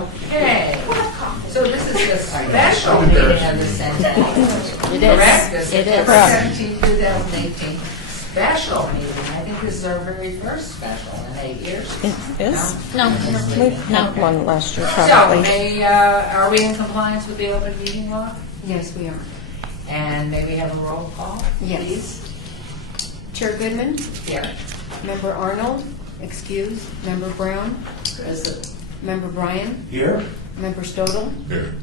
Okay, so this is the special meeting of the Centennial. It is. Correct? The It is. September 17, 2018 special meeting. I think this is our very first special in 8 years. It is? No. We had one last year, So, probably. are we in compliance with the open meeting law? Yes, we are. And may we have a roll call, Yes. please? Chair Goodman, Here. Member Arnold, excused. Member Brown, Member Bryan, Here. Member Stodel, Here.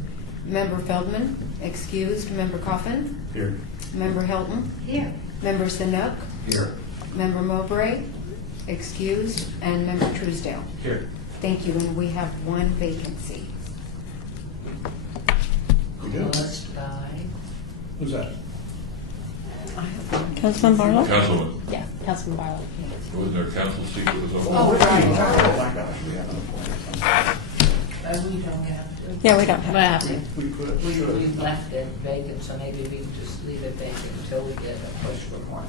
Member Feldman, excused. Member Coffin, Here. Member Helton, Here. Member Sanuk, Here. Member Mowbray, excused, and Member Truesdale. Here. Thank you, and we have one vacancy. We do. Caused by, Who's that? Councilman Barlow? Councilman, Yeah, Councilman Barlow. wasn't there council seat that was open? oh, right. Oh my gosh, we have an appointment. We don't have to. Yeah, we don't have to. We could, should. We've left it vacant, so maybe we can just leave it vacant until we get a push for more.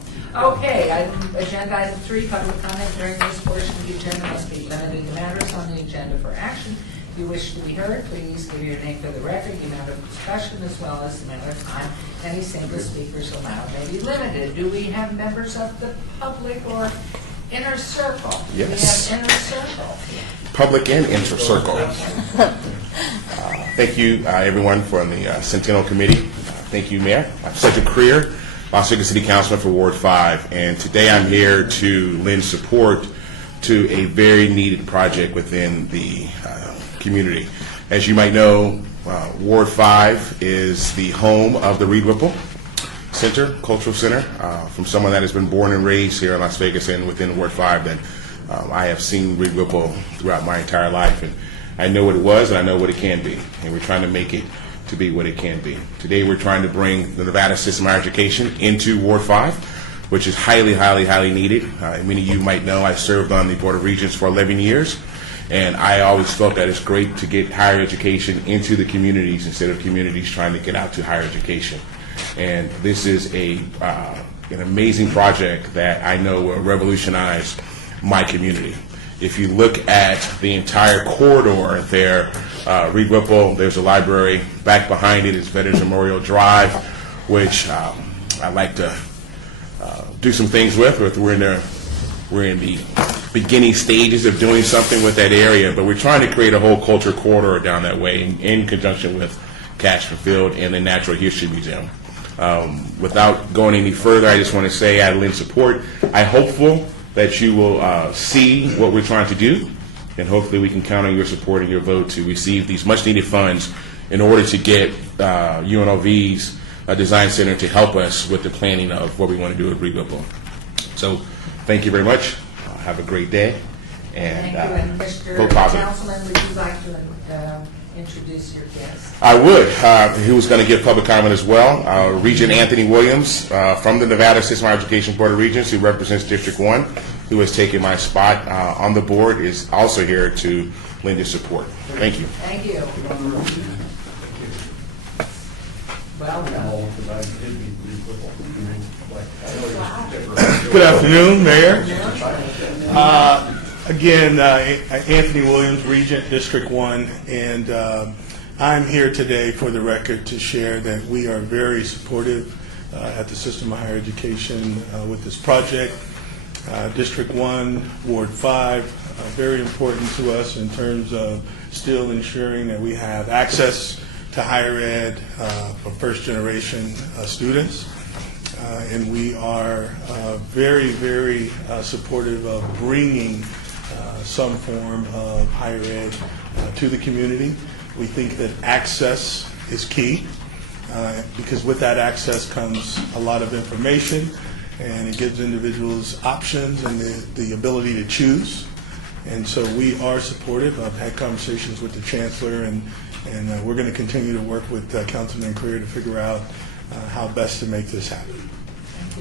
Okay, agenda item 3, public comment during this portion of the agenda must be limited to matters on the agenda for action. If you wish to be heard, please give your name for the record, the amount of discussion, as well as the amount of time any single speaker's allowed may be limited. Do we have members of the public or inner circle? Yes. We have inner circle. Public and inter circle. Thank you, everyone, from the Centennial Committee. Thank you, Mayor. I'm Cedric Creer, Las Vegas City Councilman for Ward 5, and today I'm here to lend support to a very needed project within the community. As you might know, Ward 5 is the home of the Reed Whipple Center, Cultural Center. From someone that has been born and raised here in Las Vegas and within Ward 5, then I have seen Reed Whipple throughout my entire life, and I know what it was and I know what it can be, and we're trying to make it to be what it can be. Today we're trying to bring the Nevada system of higher education into Ward 5, which is highly, highly, highly needed. Many of you might know I served on the Board of Regents for 11 years, and I always felt that it's great to get higher education into the communities instead of communities trying to get out to higher education. And this is an amazing project that I know will revolutionize my community. If you look at the entire corridor there, Reed Whipple, there's a library. Back behind it is Veterans Memorial Drive, which I like to do some things with. We're in the beginning stages of doing something with that area, but we're trying to create a whole culture corridor down that way in conjunction with Cashman Field and the Natural History Museum. Without going any further, I just want to say I lend support. I'm hopeful that you will see what we're trying to do, and hopefully we can count on your support and your vote to receive these much-needed funds in order to get UNLV's Design Center to help us with the planning of what we want to do at Reed Whipple. So thank you very much. Have a great day, and Thank you. And Mr. vote positive. Councilman, would you like to introduce your guest? I would. He was going to give public comment as well. Regent Anthony Williams from the Nevada System of Higher Education Board of Regents, who represents District 1, who has taken my spot on the board, is also here to lend his support. Thank you. Thank you. Welcome. Good afternoon, Mayor. Again, Anthony Williams, Regent, District 1, and I'm here today for the record to share that we are very supportive at the System of Higher Education with this project. District 1, Ward 5, very important to us in terms of still ensuring that we have access to higher ed for first-generation students. And we are very, very supportive of bringing some form of higher ed to the community. We think that access is key because with that access comes a lot of information, and it gives individuals options and the ability to choose. And so we are supportive. I've had conversations with the Chancellor, and we're going to continue to work with Councilman Creer to figure out how best to make this happen.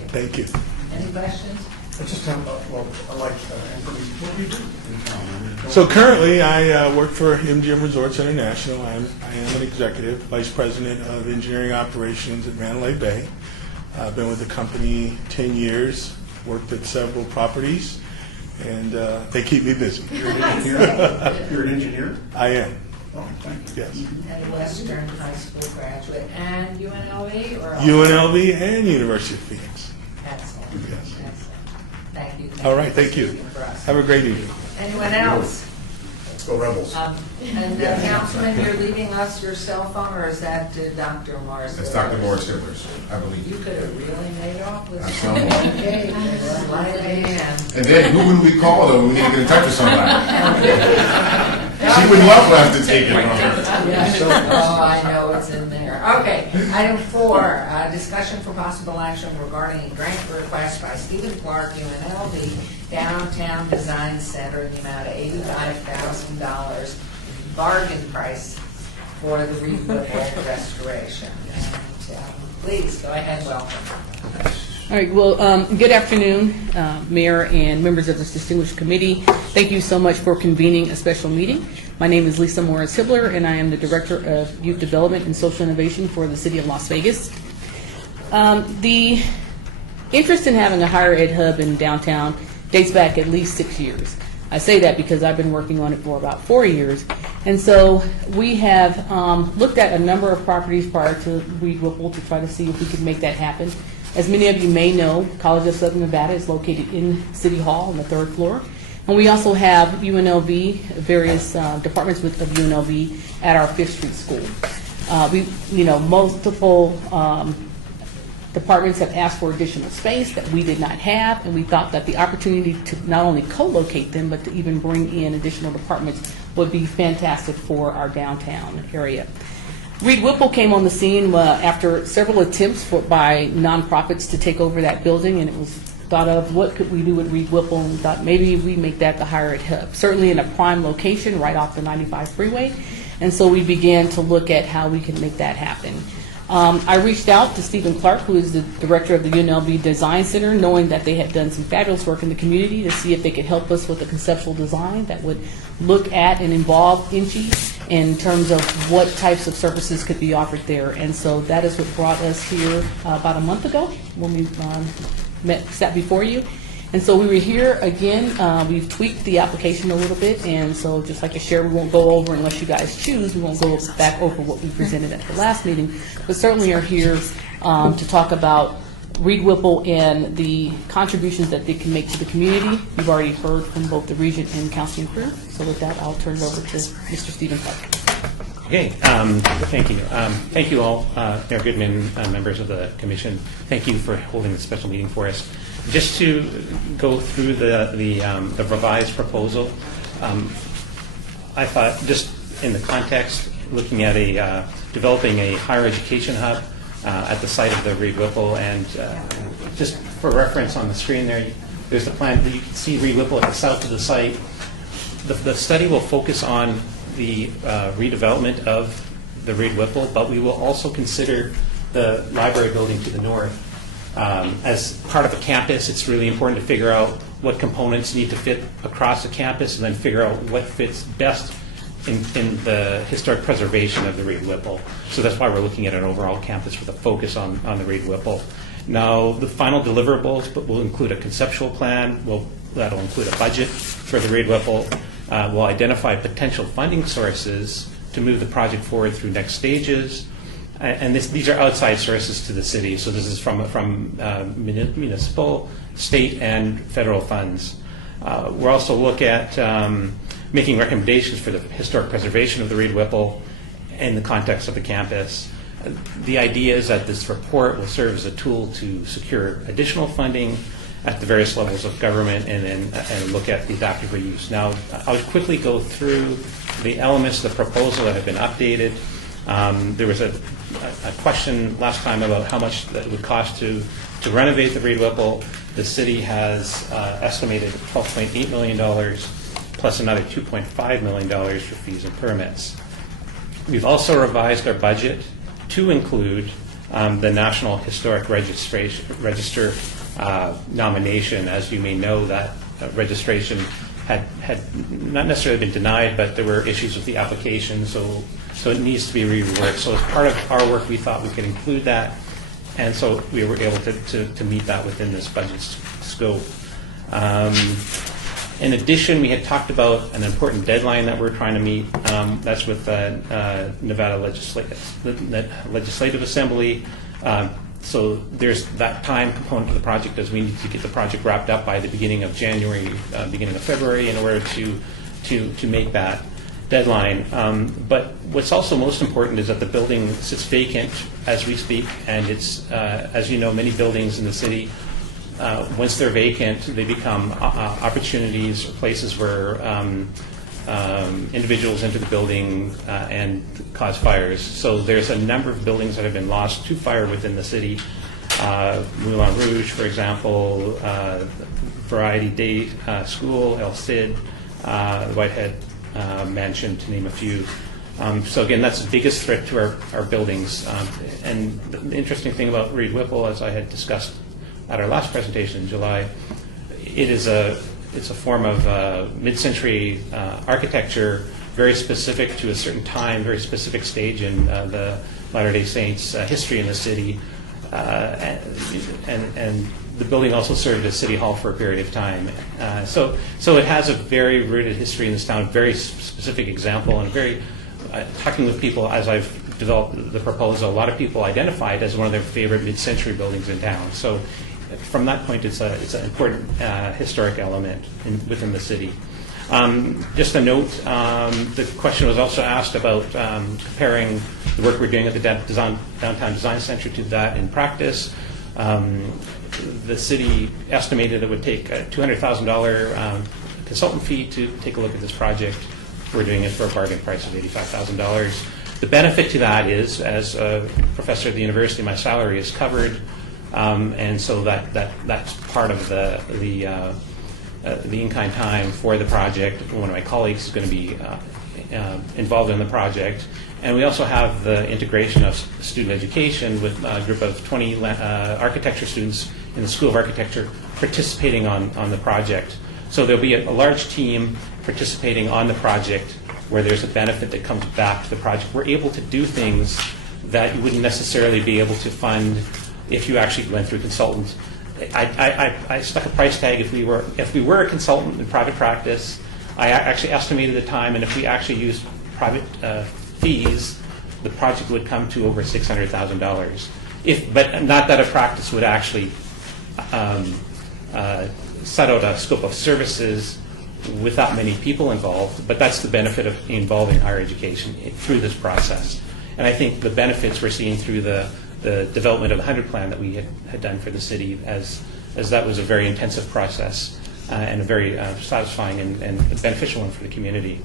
Thank you. Thank you. Any questions? I just have, I like Anthony. What do you do in town? So currently, I work for MGM Resorts International. I am an executive vice president of engineering operations at Mandalay Bay. I've been with the company 10 years, worked at several properties, and they keep me busy. You're an engineer? You're an engineer? I am. Oh, thank you. Yes. And Western High School graduate, and UNLV or? UNLV and University of Phoenix. Excellent. Yes. Excellent. Thank you. All right, thank you. for speaking for us. Have a great evening. Anyone else? Let's go Rebels. And Councilman, you're leaving us your cell phone, or is that Dr. Morris? That's Dr. Morris Hibbler's, I believe. You could have really made off with That's someone. someone. Okay, sleight of hand. And then who would we call though when we need to get in touch with somebody? She would love for us to take it from her. Yes. Oh, I know it's in there. Okay, item 4, discussion for possible action regarding a grant request by Stephen Clark, UNLV, Downtown Design Center in the amount of $85,000, bargain price for the Reed Whipple restoration. And, please, go ahead, welcome. All right, well, good afternoon, Mayor and members of this distinguished committee. Thank you so much for convening a special meeting. My name is Lisa Morris Hibbler, and I am the Director of Youth Development and Social Innovation for the City of Las Vegas. The interest in having a higher ed hub in downtown dates back at least 6 years. I say that because I've been working on it for about 4 years. And so we have looked at a number of properties prior to Reed Whipple to try to see if we could make that happen. As many of you may know, College of Southern Nevada is located in City Hall on the 3rd floor. And we also have UNLV, various departments of UNLV at our 5th Street School. Multiple departments have asked for additional space that we did not have, and we thought that the opportunity to not only co-locate them, but to even bring in additional departments would be fantastic for our downtown area. Reed Whipple came on the scene after several attempts by nonprofits to take over that building, and it was thought of what could we do with Reed Whipple, and we thought maybe we make that the higher ed hub, certainly in a prime location right off the 95 freeway. And so we began to look at how we could make that happen. I reached out to Stephen Clark, who is the director of the UNLV Design Center, knowing that they had done some fabulous work in the community, to see if they could help us with a conceptual design that would look at and involve INCHI in terms of what types of services could be offered there. And so that is what brought us here about a month ago when we sat before you. And so we were here again. We've tweaked the application a little bit, and so just like I shared, we won't go over unless you guys choose. We won't go back over what we presented at the last meeting, but certainly are here to talk about Reed Whipple and the contributions that they can make to the community. You've already heard from both the Regent and Councilman Crew. So with that, I'll turn it over to Mr. Stephen Clark. Okay, thank you. Thank you all, Mayor Goodman, members of the commission. Thank you for holding this special meeting for us. Just to go through the revised proposal, I thought just in the context, looking at developing a higher education hub at the site of the Reed Whipple, and just for reference on the screen there's the plan. You can see Reed Whipple at the south of the site. The study will focus on the redevelopment of the Reed Whipple, but we will also consider the library building to the north. As part of a campus, it's really important to figure out what components need to fit across the campus, and then figure out what fits best in the historic preservation of the Reed Whipple. So that's why we're looking at an overall campus with a focus on the Reed Whipple. Now, the final deliverables will include a conceptual plan. That'll include a budget for the Reed Whipple. We'll identify potential funding sources to move the project forward through next stages. And these are outside sources to the city, so this is from municipal, state, and federal funds. We'll also look at making recommendations for the historic preservation of the Reed Whipple in the context of the campus. The idea is that this report will serve as a tool to secure additional funding at the various levels of government, and look at the adaptive reuse. Now, I'll quickly go through the elements of the proposal that have been updated. There was a question last time about how much that would cost to renovate the Reed Whipple. The city has estimated $12.8 million plus another $2.5 million for fees and permits. We've also revised our budget to include the National Historic Register nomination. As you may know, that registration had not necessarily been denied, but there were issues with the application, so it needs to be reworked. So as part of our work, we thought we could include that, and so we were able to meet that within this budget scope. In addition, we had talked about an important deadline that we're trying to meet. That's with the Nevada Legislative Assembly. So there's that time component of the project, as we need to get the project wrapped up by the beginning of January, beginning of February, in order to make that deadline. But what's also most important is that the building sits vacant as we speak, and it's, as you know, many buildings in the city, once they're vacant, they become opportunities or places where individuals enter the building and cause fires. So there's a number of buildings that have been lost to fire within the city. Moulin Rouge, for example, Variety Day School, El Cid, Whitehead Mansion, to name a few. So again, that's the biggest threat to our buildings. And the interesting thing about Reed Whipple, as I had discussed at our last presentation in July, it's a form of mid-century architecture, very specific to a certain time, very specific stage in the Latter-day Saints' history in the city. And the building also served as City Hall for a period of time. So it has a very rooted history in this town, very specific example, and very, talking with people as I've developed the proposal, a lot of people identify it as one of their favorite mid-century buildings in town. So from that point, it's an important historic element within the city. Just a note, the question was also asked about comparing the work we're doing at the Downtown Design Center to that in practice. The city estimated it would take a $200,000 consultant fee to take a look at this project. We're doing it for a bargain price of $85,000. The benefit to that is, as a professor at the university, my salary is covered, and so that's part of the in-kind time for the project. One of my colleagues is going to be involved in the project. And we also have the integration of student education with a group of 20 architecture students in the School of Architecture participating on the project. So there'll be a large team participating on the project where there's a benefit that comes back to the project. We're able to do things that you wouldn't necessarily be able to fund if you actually went through consultants. I stuck a price tag. If we were a consultant in private practice, I actually estimated the time, and if we actually used private fees, the project would come to over $600,000. But not that a practice would actually set out a scope of services without many people involved, but that's the benefit of involving higher education through this process. And I think the benefits we're seeing through the development of the 100 plan that we had done for the city, as that was a very intensive process and a very satisfying and beneficial one for the community.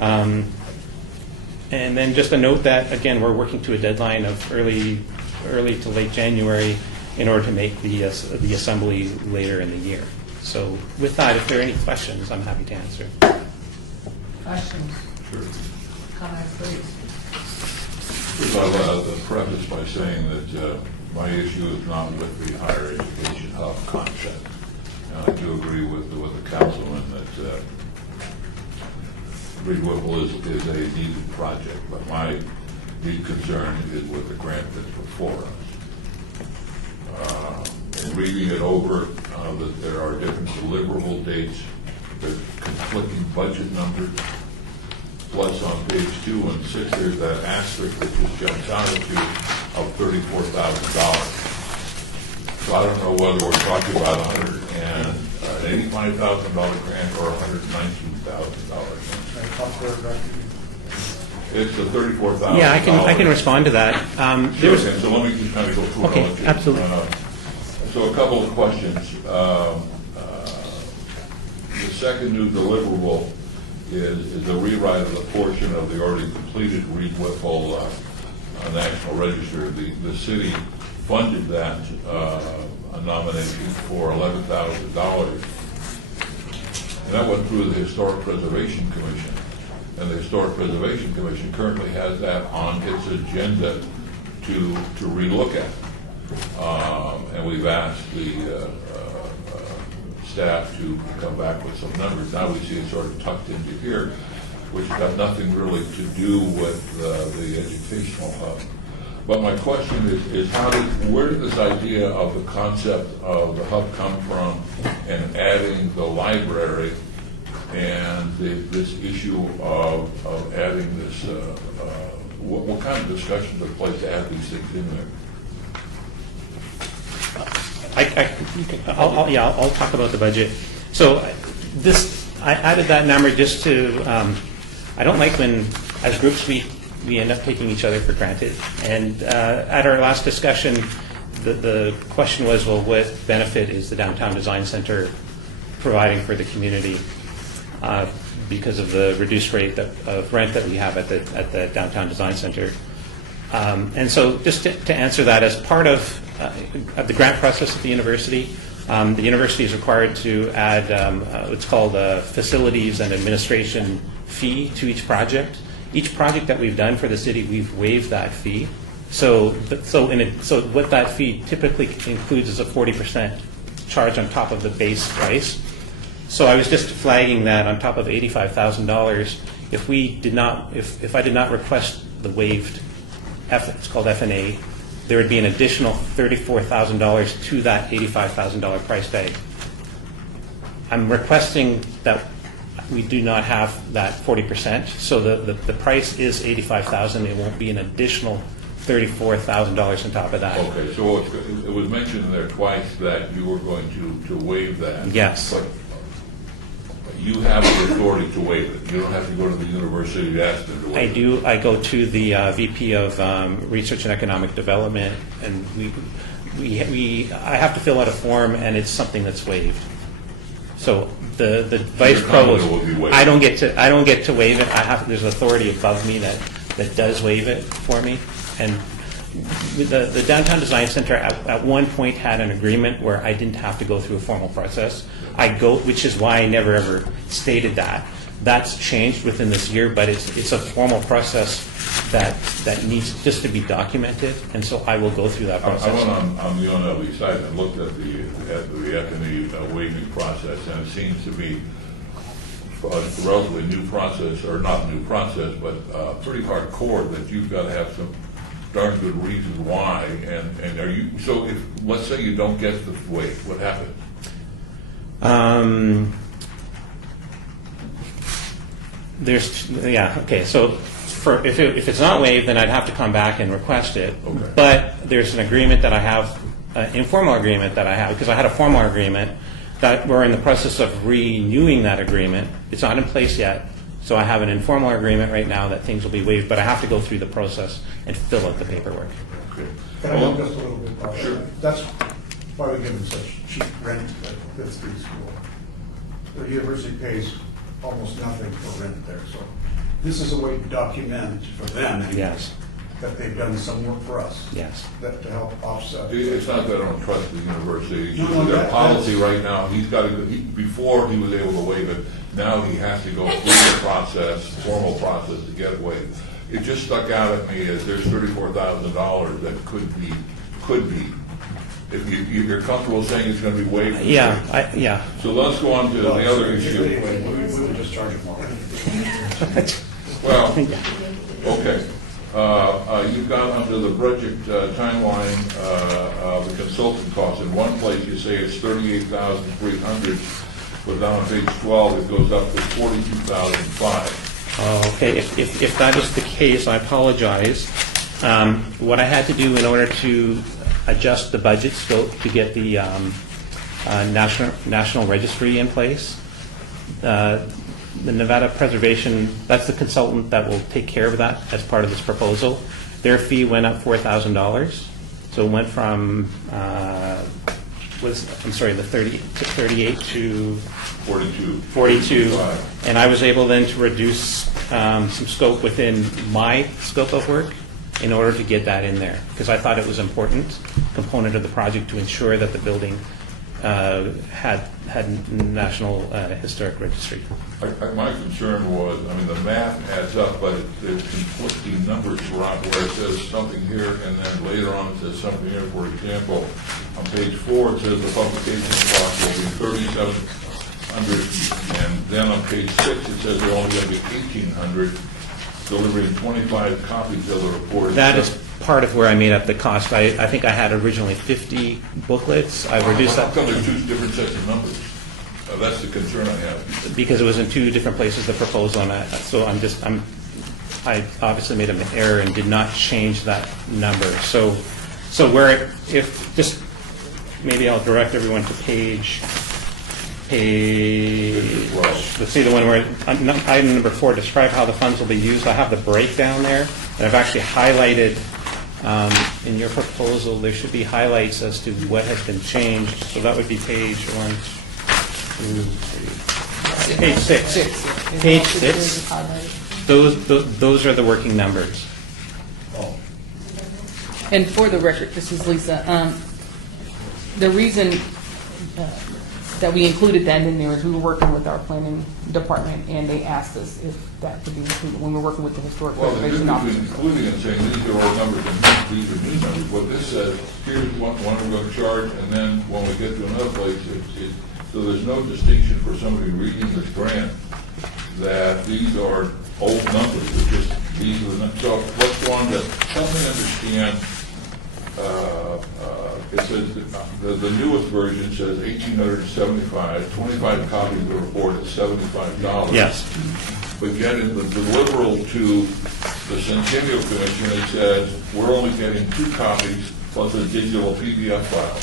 And then just a note that, again, we're working to a deadline of early to late January in order to make the assembly later in the year. So with that, if there are any questions, I'm happy to answer. Questions? Sure. Comments, please. First, I'll preface by saying that my issue is not with the higher education hub concept. And I do agree with the councilman that Reed Whipple is a needed project, but my deep concern is with the grant that's before us. In reading it over, that there are different deliverable dates, there's conflicting budget numbers. Plus, on page 2 and 6, there's that asterisk that just jumps out at you of $34,000. So I don't know whether we're talking about $185,000 grant or $119,000. It's the $34,000. Yeah, I can respond to that. Sure, so let me just kind of go through it. Okay, absolutely. So a couple of questions. The second new deliverable is a rewrite of the portion of the already completed Reed Whipple National Register. The city funded that nomination for $11,000, and that went through the Historic Preservation Commission. And the Historic Preservation Commission currently has that on its agenda to relook at. And we've asked the staff to come back with some numbers. Now we see it sort of tucked into here, which has nothing really to do with the educational hub. But my question is where did this idea of the concept of the hub come from, and adding the library and this issue of adding this, what kind of discussion took place to add these things in there? I'll talk about the budget. So I added that number just to, I don't like when, as groups, we end up taking each other for granted. And at our last discussion, the question was, well, what benefit is the Downtown Design Center providing for the community because of the reduced rate of rent that we have at the Downtown Design Center? And so just to answer that, as part of the grant process at the university is required to add what's called a facilities and administration fee to each project. Each project that we've done for the city, we've waived that fee. So what that fee typically includes is a 40% charge on top of the base price. So I was just flagging that on top of $85,000, if I did not request the waived, it's called F&A, there would be an additional $34,000 to that $85,000 price tag. I'm requesting that we do not have that 40%, so the price is $85,000. It won't be an additional $34,000 on top of that. Okay, so it was mentioned in there twice that you were going to waive that. Yes. But you have the authority to waive it. You don't have to go to the university to ask them to waive it. I do. I go to the VP of Research and Economic Development, and I have to fill out a form, and it's something that's waived. So the vice provost, I don't get to waive it. There's authority above me that does waive it for me. And the Downtown Design Center at one point had an agreement where I didn't have to go through a formal process. Which is why I never ever stated that. That's changed within this year, but it's a formal process that needs just to be documented, and so I will go through that process. I went on the UNLV site and looked at the F&E waiving process, and it seems to be a relatively new process, or not new process, but pretty hardcore, that you've got to have some darn good reasons why. And are you, so if, let's say you don't get the waive, what happens? So if it's not waived, then I'd have to come back and request it. Okay. But there's an agreement that I have, informal agreement that I have, because I had a formal agreement that we're in the process of renewing that agreement. It's not in place yet, so I have an informal agreement right now that things will be waived, but I have to go through the process and fill out the paperwork. Okay. Can I help just a little bit? Sure. That's why we give them such cheap rent at Fifth Street School. The university pays almost nothing for rent there, so this is a way to document for them Yes. that they've done some work for us. Yes. That to help offset. It's not that I don't trust the university. It's No, just no, their that- policy right now, he's got to, before he was able to waive it, now he has to go through the process, formal process to get it waived. It just stuck out at me as there's $34,000 that could be, if you're comfortable saying it's going to be waived. Yeah. So let's go on to the other issue. Anyway, we would just charge them more. Well, okay. You've got under the budget timeline, the consultant costs. In one place, you say it's $38,300, but down on page 12, it goes up to $42,500. Okay, if that is the case, I apologize. What I had to do in order to adjust the budget scope to get the national registry in place, the Nevada Preservation, that's the consultant that will take care of that as part of this proposal. Their fee went up $4,000, so it went from the 38 to 42, and I was able then to reduce some scope within my scope of work in order to get that in there, because I thought it was an important component of the project to ensure that the building had National Historic Registry. My concern was, I mean, the math adds up, but there's conflicting numbers around where it says something here, and then later on it says something here. For example, on page 4 it says the publication cost will be $3,700, and then on page 6 it says they're only going to be $1,800, delivering 25 copies of the report. That is part of where I made up the cost. I think I had originally 50 booklets. I reduced How that. come there's two different sets of numbers? That's the concern I have. because it was in two different places, the proposal, and I obviously made an error and did not change that number. So where, if, just, maybe I'll direct everyone to page, let's see, the one where, item number 4, describe how the funds will be used. I have the breakdown there, and I've actually highlighted, in your proposal, there should be highlights as to what has been changed. So that would be page 1, 2, 3, page 6. Page 6. Those are the working numbers. And for the record, this is Lisa, the reason that we included that in there is we were working with our planning department, and they asked us if that could be included when we're working with the historic Well, the preservation difference office. between including and saying these are our numbers and these are new numbers, what this says, here's one we're going to charge, and then when we get to another place, so there's no distinction for somebody reading this grant that these are old numbers, it's just these are the numbers. So what's going to help me understand, it says, the newest version says $1,875, 25 copies of the report at $75. Yes. But yet in the deliverable to the Centennial Commission, it says, we're only getting 2 copies plus a digital PDF file.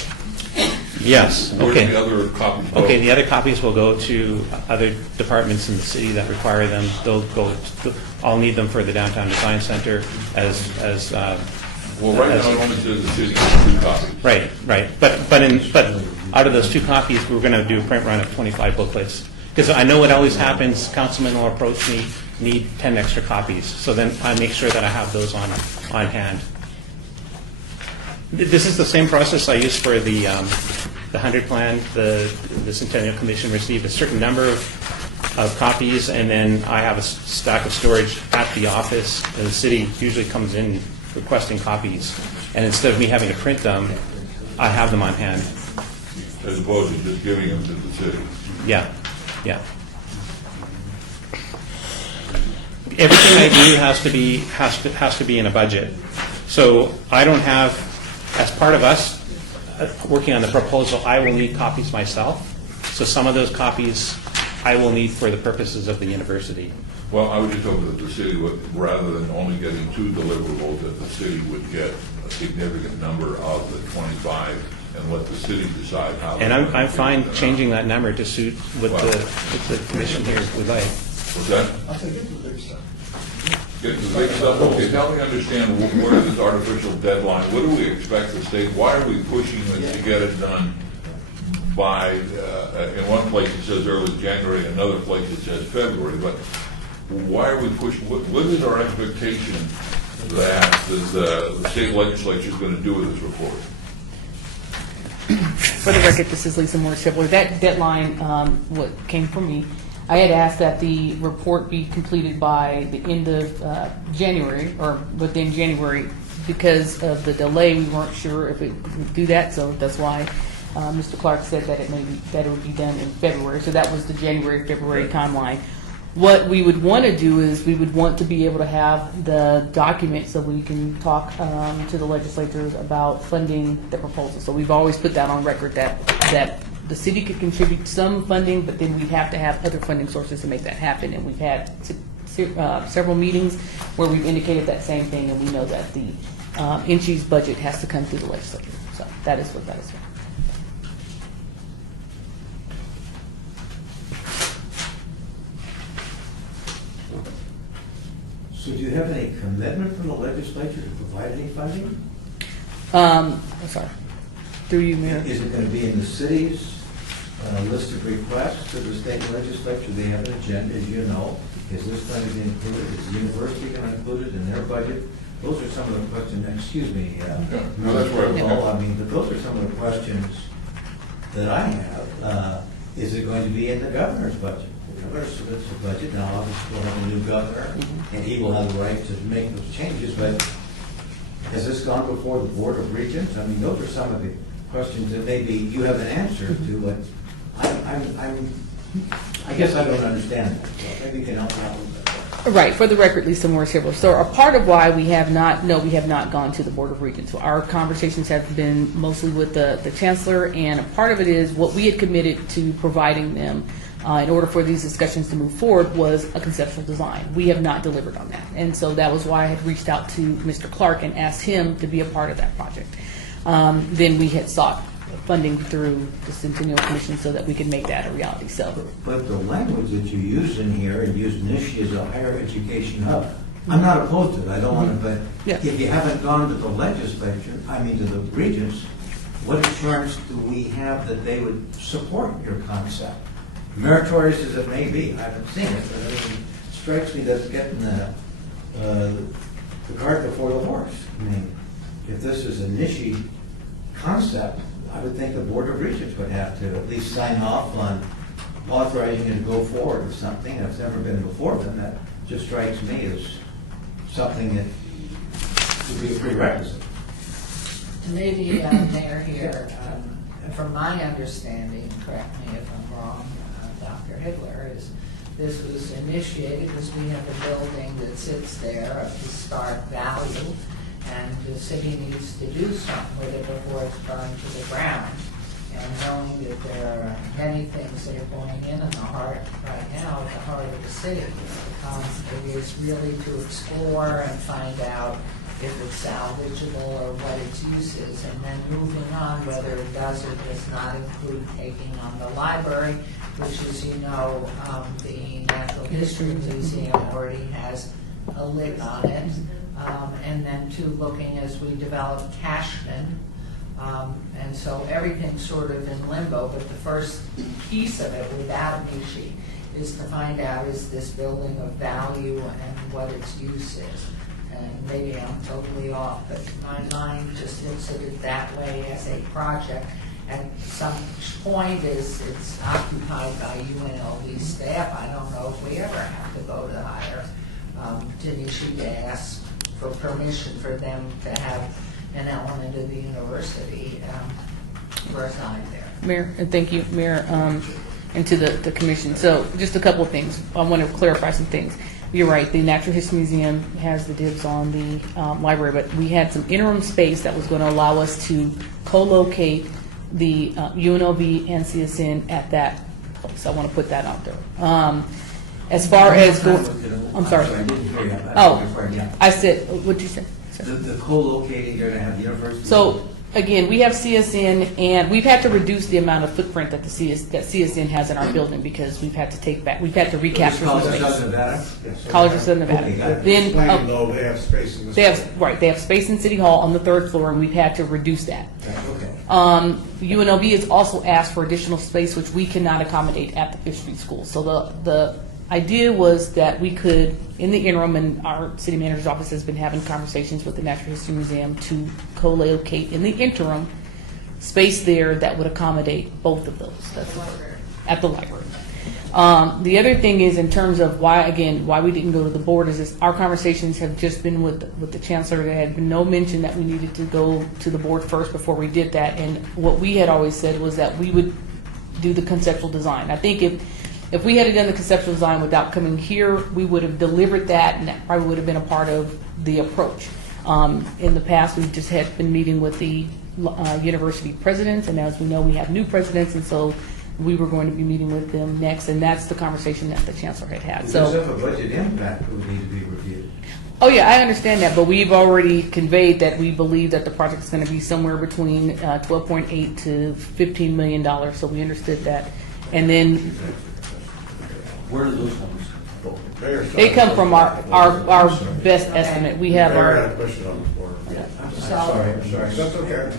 Yes, Where okay. do the other copies go? Okay, the other copies will go to other departments in the city that require them. I'll need them for the Downtown Design Center as Well, right now, it only says the city has 2 copies. Right. But out of those 2 copies, we're going to do a print run of 25 booklets. Because I know what always happens, councilmen will approach me, need 10 extra copies. So then I make sure that I have those on hand. This is the same process I use for the 100 plan. The Centennial Commission received a certain number of copies, and then I have a stack of storage at the office, and the city usually comes in requesting copies. And instead of me having to print them, I have them on hand. As opposed to just giving them to the city. Yeah. Everything I do has to be in a budget. So I don't have, as part of us working on the proposal, I will need copies myself. So some of those copies I will need for the purposes of the university. Well, I would just hope that the city would, rather than only getting 2 deliverables, that the city would get a significant number of the 25 and let the city decide how. And I'm fine changing that number to suit what the commission here would like. What's that? I'll say get the big stuff. Get the big stuff. Okay, help me understand what is this artificial deadline? What do we expect the state? Why are we pushing this to get it done by, in one place it says early January, in another place it says February, but why are we pushing, what is our expectation that the state legislature is going to do with this report? For the record, this is Lisa Moore Shipler. That deadline, what came from me, I had asked that the report be completed by the end of January, or within January. Because of the delay, we weren't sure if it would do that, so that's why Mr. Clark said that it would be done in February. So that was the January-February timeline. What we would want to do is we would want to be able to have the document so we can talk to the legislators about funding the proposal. So we've always put that on record that the city could contribute some funding, but then we'd have to have other funding sources to make that happen. And we've had several meetings where we've indicated that same thing, and we know that the NCHE's budget has to come through the legislature. So that is what that is for. So do you have any commitment from the legislature to provide any funding? I'm sorry. Through you, Mayor. Is it going to be in the city's list of requests to the state legislature? They have an agenda, as you know. Is this going to be included? Is the university going to include it in their budget? Those are some of the questions, excuse me. No, that's where I'm I mean, but those are some of the questions that I have. Is it going to be in the governor's budget? The governor submits a budget. Now, obviously, we'll have a new governor, and he will have the right to make those changes, but has this gone before the Board of Regents? I mean, those are some of the questions that maybe you have an answer to, but I guess I don't understand that. So maybe you can help me out with that. Right, for the record, Lisa Morris here. So a part of why we have not gone to the Board of Regents. So our conversations have been mostly with the Chancellor, and a part of it is what we had committed to providing them in order for these discussions to move forward was a conceptual design. We have not delivered on that. And so that was why I had reached out to Mr. Clark and asked him to be a part of that project. Then we had sought funding through the Centennial Commission so that we could make that a reality. So, But the language that you use in here, and use Nishi as a higher education hub, I'm not opposed to it, I don't want to, but Yeah. if you haven't gone to the legislature, to the regents, what assurance do we have that they would support your concept? Meritorious as it may be, I haven't seen it, but it strikes me that's getting the cart before the horse. If this is a Nishi concept, I would think the Board of Regents would have to at least sign off on authorizing it to go forward with something. If it's never been before them, that just strikes me as something that would be a prerequisite. Maybe, Mayor here, from my understanding, correct me if I'm wrong, Dr. Hibler, is this was initiated because we have a building that sits there of historic value, and the city needs to do something with it before it's burned to the ground. And knowing that there are many things that are going in the heart right now, at the heart of the city, it is really to explore and find out if it's salvageable or what its use is, and then moving on, whether it does or does not include taking on the library, which, as you know, the Natural History Museum already has a lid on it. And then two, looking as we develop Cashman. And so everything's sort of in limbo, but the first piece of it without Nishi is to find out, is this building of value and what its use is. And maybe I'm totally off, but my mind just looks at it that way as a project. At some point it's occupied by UNLV staff. I don't know if we ever have to go to hire Nishi to ask for permission for them to have an element of the university reside there. Mayor, and thank you, Mayor, and to the commission. So just a couple of things. I want to clarify some things. You're right, the Natural History Museum has the dibs on the library, but we had some interim space that was going to allow us to co-locate the UNLV and CSN at that place. I want to put that out there. As far as, I'm sorry. I didn't hear you. Oh, I said, what'd you say? The co-locating, you're going to have universities. So, again, we have CSN, and we've had to reduce the amount of footprint that CSN has in our building because we've had to recapture some College of Southern space. Nevada? College of Southern Okay, got Nevada. it. Then, Explaining though, they have space in this. they have space in City Hall on the third floor, and we've had to reduce that. Okay. UNLV has also asked for additional space, which we cannot accommodate at the Fifth Street School. So the idea was that we could, in the interim, and our city manager's office has been having conversations with the Natural History Museum to co-locate in the interim space there that would accommodate both of those. That's at the library. The other thing is, in terms of why we didn't go to the board, is this, our conversations have just been with the chancellor. There had been no mention that we needed to go to the board first before we did that. And what we had always said was that we would do the conceptual design. I think if we had done the conceptual design without coming here, we would have delivered that, and that probably would have been a part of the approach. In the past, we've just had been meeting with the university presidents, and as we know, we have new presidents, and so we were going to be meeting with them next, and that's the conversation that the chancellor had had. Does So, this have a budget impact that would need to be reviewed? oh yeah, I understand that, but we've already conveyed that we believe that the project is going to be somewhere between $12.8 to $15 million, so we understood that. And then Where do those funds go? they come from our best estimate. We have Mayor our, had a question on the floor. I'm sorry. That's okay.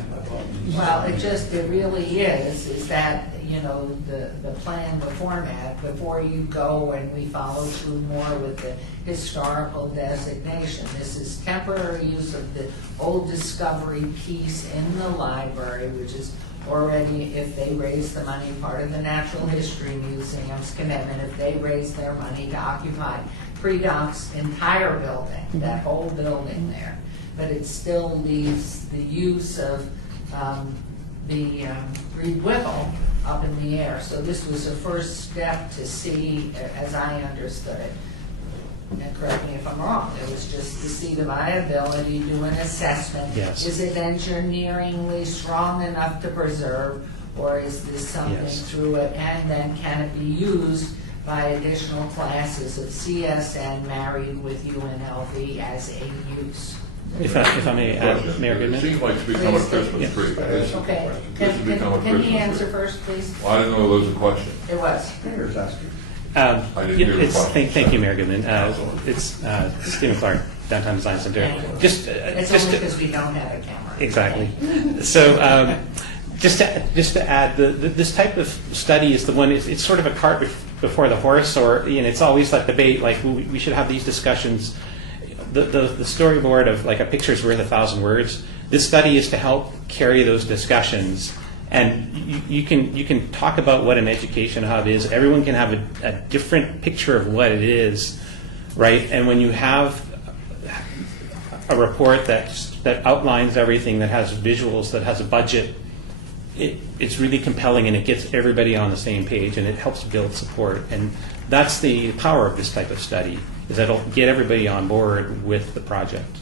Well, it really is that, the plan, the format, before you go and we follow through more with the historical designation. This is temporary use of the old discovery piece in the library, which is already, if they raise the money, part of the Natural History Museum's commitment, if they raise their money to occupy Predoc's entire building, that whole building there. But it still leaves the use of the Reed Whipple up in the air. So this was a first step to see, as I understood it, and correct me if I'm wrong, it was just to see the viability, do an assessment. Yes. Is it engineeringly strong enough to preserve, or is this something Yes. through it? And then can it be used by additional classes of CSN married with UNLV as a use? If I may add, Question. Mayor It Goodman? seems like it's become a Please. Christmas Yes. tree. This is the Okay, question. This has become a can Christmas he answer tree. first, please? Well, I didn't know there was a question. It was. Mayor's asking. I didn't hear the question. Thank you, Mayor Goodman. It's Stephen Clark, Downtown Design Center. Just It's just only to- because we don't have a camera. Exactly. So just to add, this type of study is the one. It's sort of a cart before the horse, or it's always that debate. Like we should have these discussions. The storyboard of like a picture's worth 1,000 words. This study is to help carry those discussions, and you can talk about what an education hub is. Everyone can have a different picture of what it is, right? And when you have a report that outlines everything, that has visuals, that has a budget, it's really compelling, and it gets everybody on the same page, and it helps build support. And that's the power of this type of study, is that it'll get everybody on board with the project.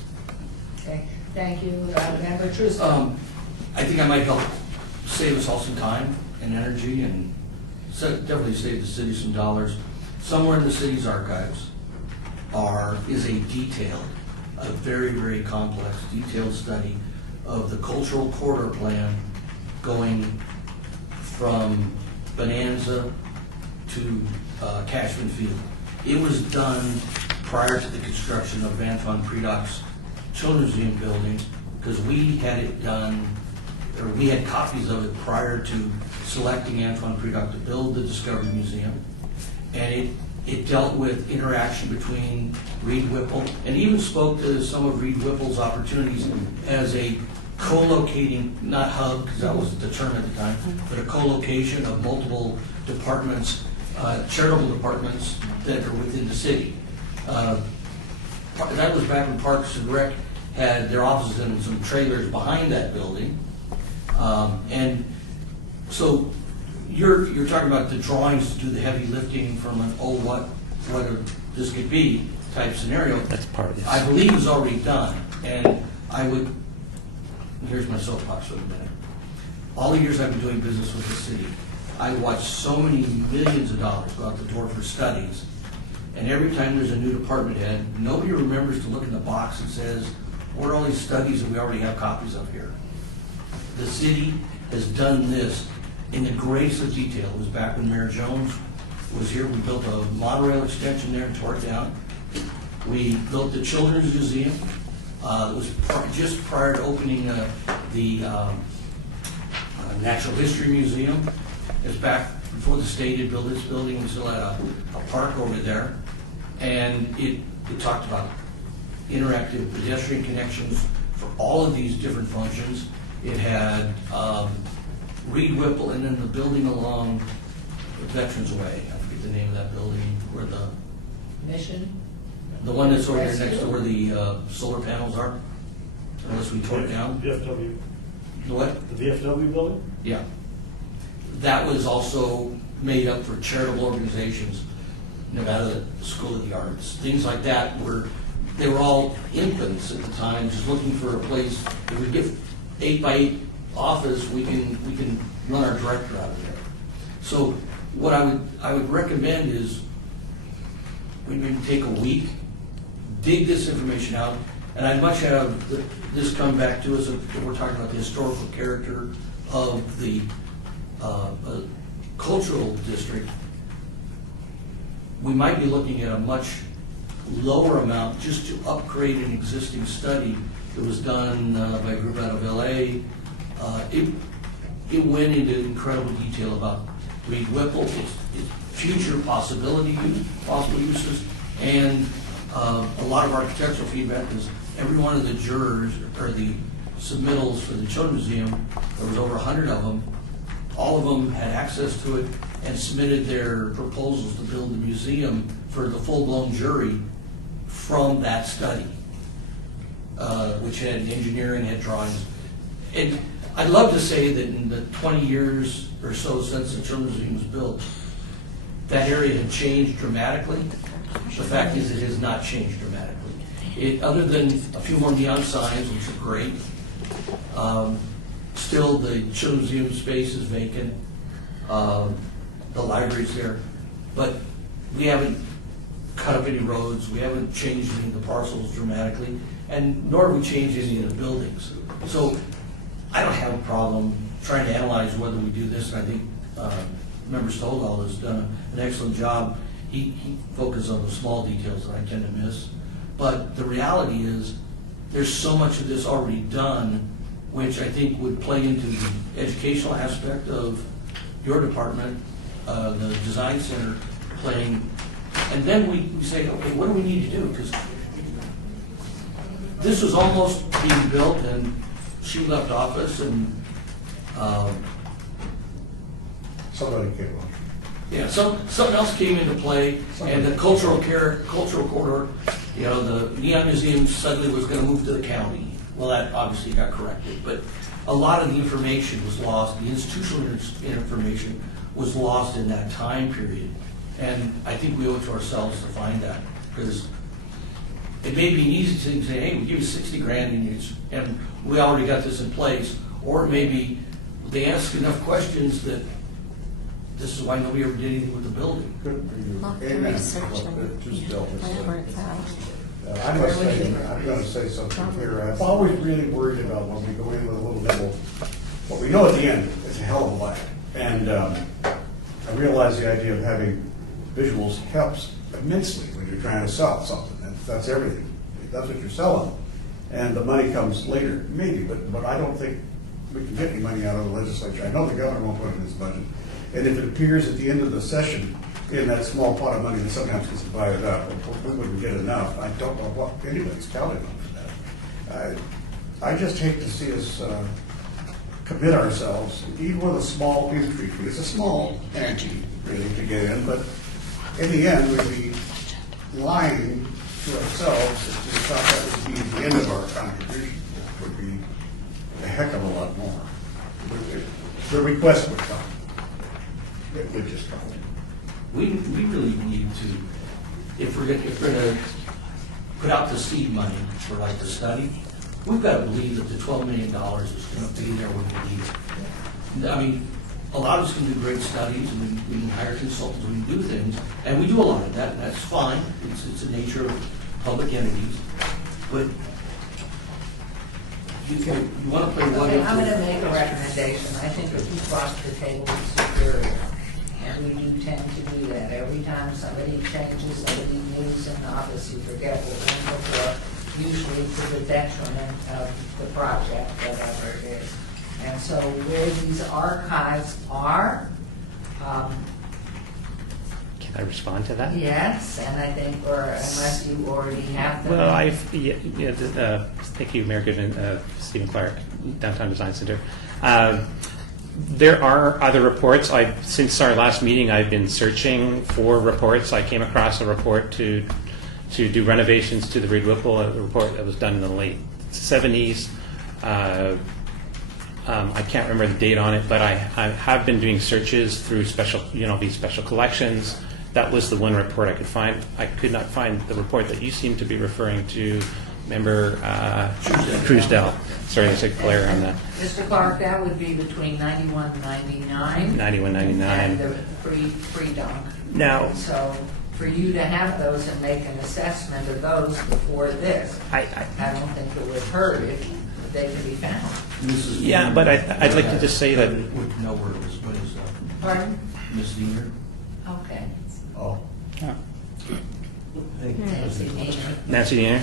Okay, thank you. Member Truesdale. I think I might help save us all some time and energy, and definitely save the city some dollars. Somewhere in the city's archives is a detailed, a very, very complex, detailed study of the cultural corridor plan going from Bonanza to Cashman Field. It was done prior to the construction of Antoine Predoc's Children's Museum building, because we had it done, or we had copies of it prior to selecting Antoine Predoc to build the Discovery Museum. And it dealt with interaction between Reed Whipple, and even spoke to some of Reed Whipple's opportunities as a co-locating, not hub, because that was the term at the time, but a co-location of multiple departments, charitable departments that are within the city. That was back when Parks and Rec had their offices in some trailers behind that building. And so you're talking about the drawings to do the heavy lifting from an what this could be type scenario. That's part of this. I believe is already done, and I would, here's my soapbox for a minute. All the years I've been doing business with the city, I watched so many millions of dollars go out the door for studies, and every time there's a new department head, nobody remembers to look in the box and says, what are all these studies that we already have copies of here? The city has done this in the greatest of detail. It was back when Mayor Jones was here. We built a monorail extension there and tore it down. We built the Children's Museum. It was just prior to opening the Natural History Museum. It was back before the state had built its building. We still had a park over there. And it talked about interactive pedestrian connections for all of these different functions. It had Reed Whipple, and then the building along Veterans Way. I forget the name of that building, where Mission? the one that's over there next to where the solar panels are. Unless we tore it down. VFW, The what? the VFW building? Yeah. That was also made up for charitable organizations, Nevada School of the Arts, things like that, where they were all infants at the time, just looking for a place. If we get 8x8 office, we can run our director out of there. So what I would recommend is we maybe take a week, dig this information out, and I'd much have this come back to us if we're talking about the historical character of the cultural district. We might be looking at a much lower amount just to upgrade an existing study that was done by a group out of LA. It went into incredible detail about Reed Whipple, its future possible uses, and a lot of architectural feedback is every one of the jurors, or the submittals for the Children's Museum, there was over 100 of them, all of them had access to it and submitted their proposals to build the museum for the full-blown jury from that study, which had engineering, had drawings. And I'd love to say that in the 20 years or so since the Children's Museum was built, that area had changed dramatically, the fact is it has not changed dramatically. Other than a few more neon signs, which are great, still the children's museum space is vacant, the library's there, but we haven't cut up any roads, we haven't changed any of the parcels dramatically, and nor have we changed any of the buildings. So I don't have a problem trying to analyze whether we do this, and I think Member Stoldal has done an excellent job. He focused on the small details that I tend to miss. But the reality is, there's so much of this already done, which I think would play into the educational aspect of your department, the design center playing. And then we say, okay, what do we need to do? Because this was almost being built and she left office and Somebody came on. yeah, something else came into play, and the cultural corridor, the Neon Museum suddenly was going to move to the county. Well, that obviously got corrected, but a lot of the information was lost. The institutional information was lost in that time period, and I think we owe it to ourselves to find that, because it may be an easy thing to say, hey, we give you 60 grand and we already got this in place, or maybe they ask enough questions that this is why nobody ever did anything with the building. Good for you. Look, the Amen. research Just dealt with it. where it's at. I must say, I'm going to say something here. I'm always really worried about when we go in with a little nibble. What we know at the end is a hell of a lot. And I realize the idea of having visuals helps immensely when you're trying to sell something. That's everything. That's what you're selling. And the money comes later, maybe, but I don't think we can get any money out of the legislature. I know the governor won't put it in his budget. And if it appears at the end of the session in that small pot of money that sometimes gets divided up, we wouldn't get enough. I don't know what anybody's counting on for that. I just hate to see us commit ourselves, even with a small entry fee. It's a small ante, really, to get in, but in the end, we'd be lying to ourselves if we thought that would be the end of our contribution. It would be a heck of a lot more. The request would come. It would just come. We really need to, if we're gonna put out the seed money for like the study, we've got to believe that the $12 million is going to be there when we need it. I mean, a lot of us can do great studies, and we can hire consultants, we can do things, and we do a lot of that, and that's fine. It's the nature of public entities. But you want to play one Okay, of I'm going to the... make a recommendation. I think if you cross the table is superior, and we do tend to do that. Every time somebody changes, somebody moves in office, you forget what went before, usually to the detriment of the project, whatever it is. And so where these archives are, Can I respond to that? yes, and I think, or unless you already have them. Well, thank you, Mayor Goodman, Stephen Clark, Downtown Design Center. There are other reports. Since our last meeting, I've been searching for reports. I came across a report to do renovations to the Reed Whipple, a report that was done in the late 70s. I can't remember the date on it, but I have been doing searches through these special collections. That was the one report I could find. I could not find the report that you seem to be referring to, Member Truesdell. Sorry, there's a glare on that. Mr. Clark, that would be between 91 and 99. 91, 99. And the pre-dunk. Now, So for you to have those and make an assessment of those before this, I don't think it would hurt if they can be found. yeah, but I'd like to just say that. Would know where it was. What is that? Pardon? Ms. Diener? Okay. Oh. Nancy Diener. Nancy Diener?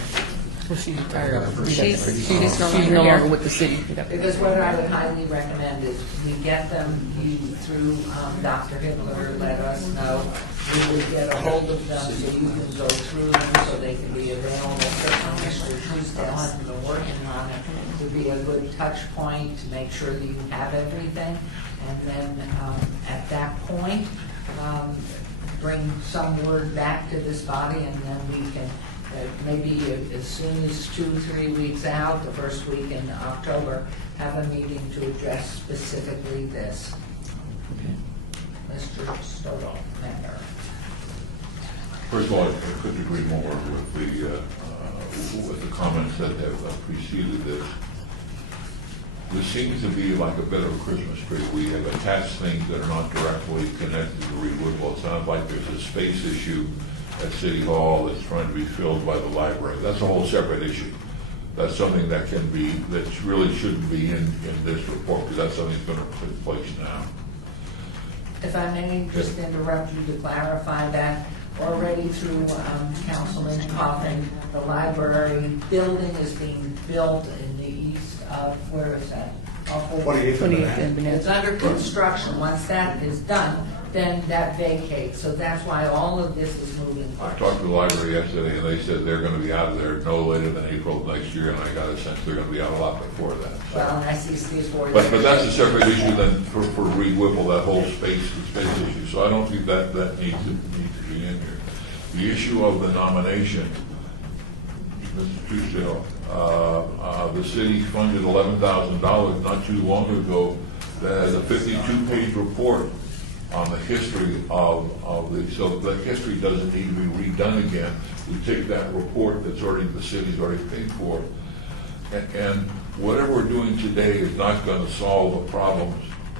She's retired. She's no She's no longer longer here. with the city. Because what I would highly recommend is we get them, you through Dr. Hibbler, let us know. We would get a hold of them so you can go through them so they can be available. Certainly Mr. Truesdale has been working on it. It would be a good touch point to make sure that you have everything. And then at that point, bring some word back to this body, and then we can maybe as soon as 2-3 weeks out, the first week in October, have a meeting to address specifically this. Mr. Stoddard, member. First of all, I couldn't agree more with the comments that have preceded this. This seems to be like a bit of a Christmas tree. We have attached things that are not directly connected to Reed Woodwell. It sounds like there's a space issue at City Hall that's trying to be filled by the library. That's a whole separate issue. That's something that can be, that really shouldn't be in this report, because that's something that's going to take place now. If I may just interrupt you to clarify that, already through Councilman Coffin, the library building is being built in the east of, where is that? Off of- 28th and 28th and It's Bonanza. under construction. Once that is done, then that vacates. So that's why all of this is moving I forward. talked to the library yesterday, and they said they're going to be out of there no later than April of next year, and I got a sense they're going to be out a lot before that. So. Well, and I see Steve's board. But that's a separate issue than for Reed Whipple, that whole space issue. So I don't think that needs to be in here. The issue of the nomination, Mr. Truesdale, the city funded $11,000 not too long ago that has a 52-page report on the history of the, so the history doesn't need to be redone again. We take that report that's already, the city's already paid for, and whatever we're doing today is not going to solve the problems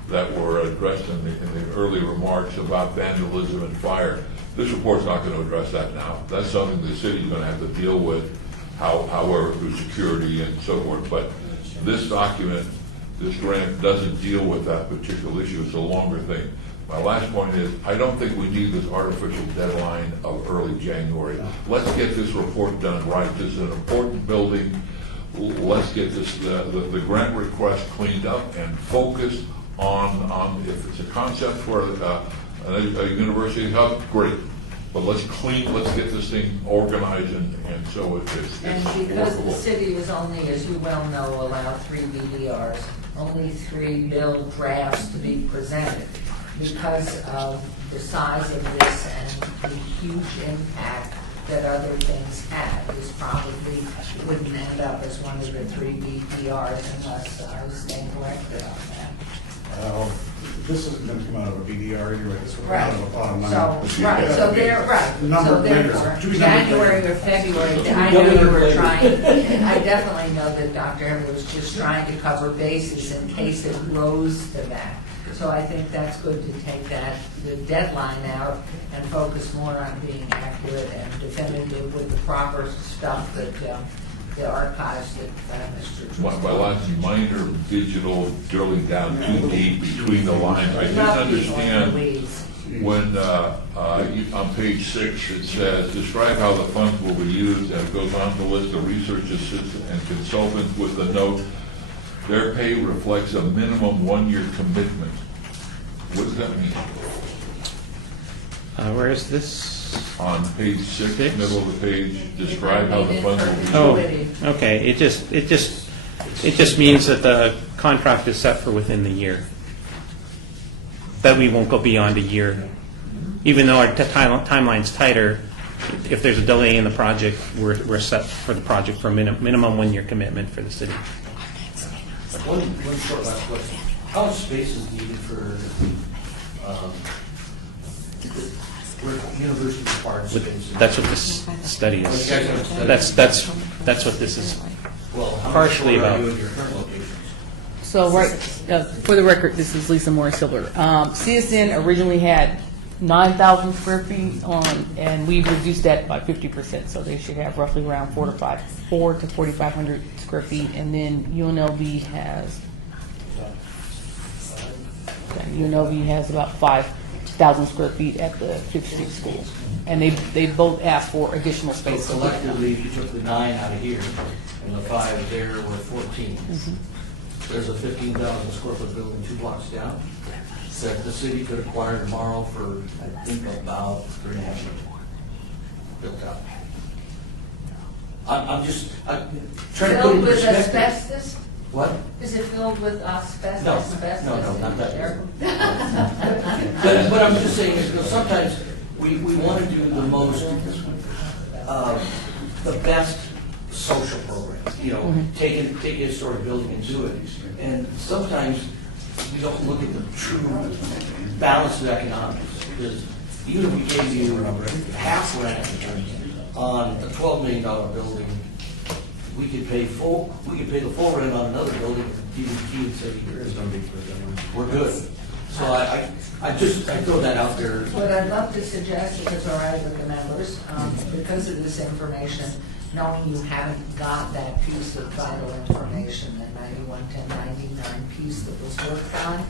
that were addressed in the early remarks about vandalism and fire. This report's not going to address that now. That's something the city's going to have to deal with, however, through security and so forth. But this document, this grant, doesn't deal with that particular issue. It's a longer thing. My last point is, I don't think we need this artificial deadline of early January. Let's get this report done right. This is an important building. Let's get this the grant request cleaned up and focused on if it's a concept for a university hub, great. But let's get this thing organized and so it's And because the workable. city is only, as you well know, allowed 3 BDRs, only 3 bill drafts to be presented. Because of the size of this and the huge impact that other things had, this probably wouldn't end up as one of the 3 BDRs unless I was staying corrected on that. This isn't going to come out of a BDR, you're right, this will come Right. out of a pot of money. So, right, so there, right, Number so of therefore, layers, 2 numbers January later. or February, I know you were trying, I definitely know that Dr. Everett was just trying to cover bases in case it rose to that. So I think that's good to take the deadline out and focus more on being accurate and definitive with the proper stuff that the archives that Mr. My Truesdale. last minor digital drilling down too deep between the lines. I didn't understand when on page 6 it says, describe how the funds will be used, and it goes on to list the research assistants and consultants with the note, their pay reflects a minimum 1-year commitment. What does that mean? Where is this? On page 6, Six? middle of the page, describe how the funds will be used. Oh, okay. It just means that the contract is set for within the year. That we won't go beyond a year. Even though our timeline's tighter, if there's a delay in the project, we're set for the project for a minimum 1-year commitment for the city. One short last question. How much space is needed for university required space? That's what this study is. You guys have a study? That's what this is. Well, how much partially short are about- you in your current locations? So, right, for the record, this is Lisa Morris Silver. CSN originally had 9,000 square feet on, and we've reduced that by 50%. So they should have roughly around 4 to 4,500 square feet. And then UNLV has about 5,000 square feet at the Fifth Street School. And they both asked for additional So space. collectively, if you took the 9 out of here and the 5 there were 14, there's a 15,000 square foot building 2 blocks down that the city could acquire tomorrow for, I think, about $3.5 million built out. I'm trying to put Filled it in with perspective. asbestos? What? Is it filled with asbestos? No, Asbestos no, in not that. there? But I'm just saying, is, sometimes we want to do the most, the best social programs, take a historic building and do it. And sometimes we don't look at the true balance of economics, because even if we gave you half rent on a $12 million building, we could pay the full rent on another building, he would say, we're good. So I throw that out there. What I'd love to suggest, if it's all right with the members, because of this information, knowing you haven't got that piece of vital information, that 911099 piece that was worked on,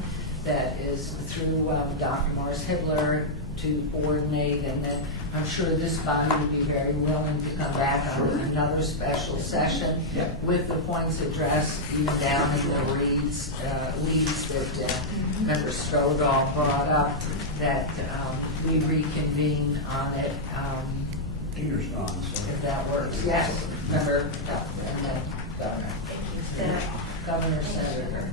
that is through Dr. Morris Hibbler to coordinate, and then I'm sure this body would be very willing to come back on another special session with the points addressed, even down in the leads that Member Stovall brought up, that we reconvene on it. Peter's gone, so. If that works, yes. Member, and then Governor, Senator.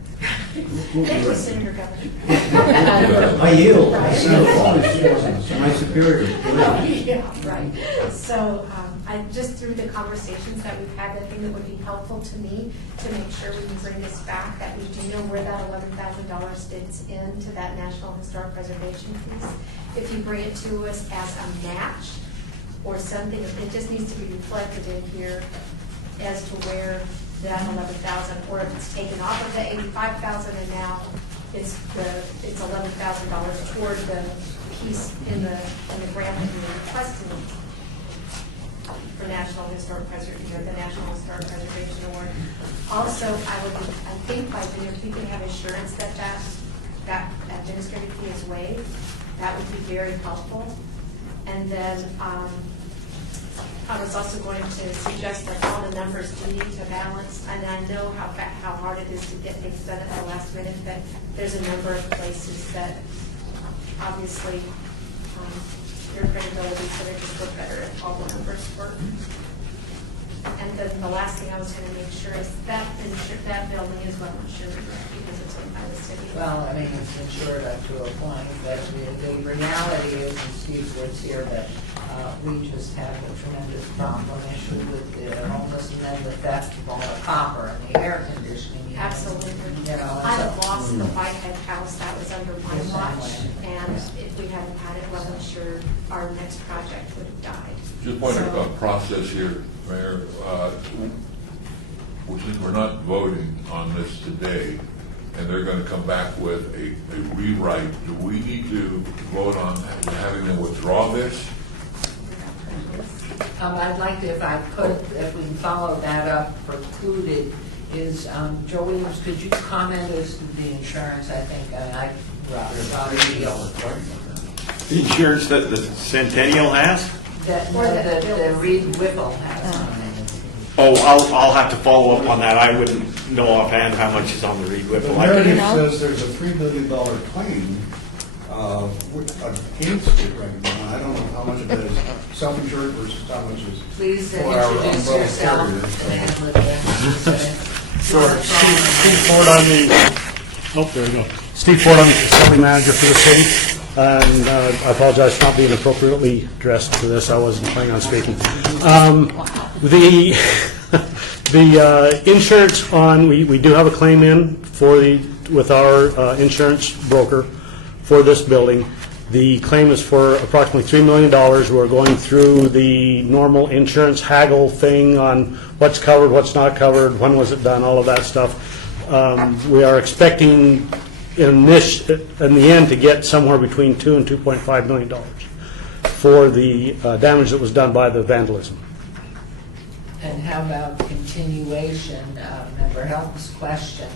Thank you, Senator Governor. I yield. Right. My superior. Yeah, right. So just through the conversations that we've had, I think it would be helpful to me to make sure we can bring this back, that we do know where that $11,000 fits into that National Historic Preservation piece. If you bring it to us as a match or something, it just needs to be reflected in here as to where that 11,000, or if it's taken off of the 85,000 and now it's $11,000 toward the piece in the grant that we requested for National Historic Preservation, the National Historic Preservation Award. Also, I think by then, if you can have assurance that that administrative fee is waived, that would be very helpful. And then I was also going to suggest that all the numbers do need to balance, and I know how hard it is to get things done at the last minute, but there's a number of places that obviously their credibility, so they just work better if all the numbers work. And then the last thing I was going to make sure is that building is well insured because it's owned by the city. Well, I mean, it's insured up to a point, but the reality is, and Steve Wood's here, that we just have a tremendous problem issue with the homeless and then the theft of all the copper and the air conditioning. Absolutely. You know, I so- have lost the Whitehead house that was under my The same watch, way. and if we hadn't had it, wasn't sure our next project would have died. Just point So- out process here, Mayor, since we're not voting on this today, and they're going to come back with a rewrite, do we need to vote on having them withdraw this? I'd like to, if I could, if we can follow that up, precluded, is, Joe Williams, could you comment as to the insurance, I think, Robert Deal, The insurance that the Centennial has? that, the Reed Whipple has on it. Oh, I'll have to follow up on that. I wouldn't know offhand how much is on the Reed The Whipple. narrative know? says there's a $3 million claim against it right now. I don't know how much of that is self-insured versus how much is Please for our introduce umbrella yourself. carrier. And with the- Sure. Steve Ford, I'm the, there we go. Steve Ford, I'm the facility manager for the city, and I apologize for not being appropriately dressed for this. I wasn't planning on speaking. The insurance on, we do have a claim in with our insurance broker for this building. The claim is for approximately $3 million. We're going through the normal insurance haggle thing on what's covered, what's not covered, when was it done, all of that stuff. We are expecting in the end to get somewhere between $2 and $2.5 million for the damage that was done by the vandalism. And how about continuation, Member Helton's question,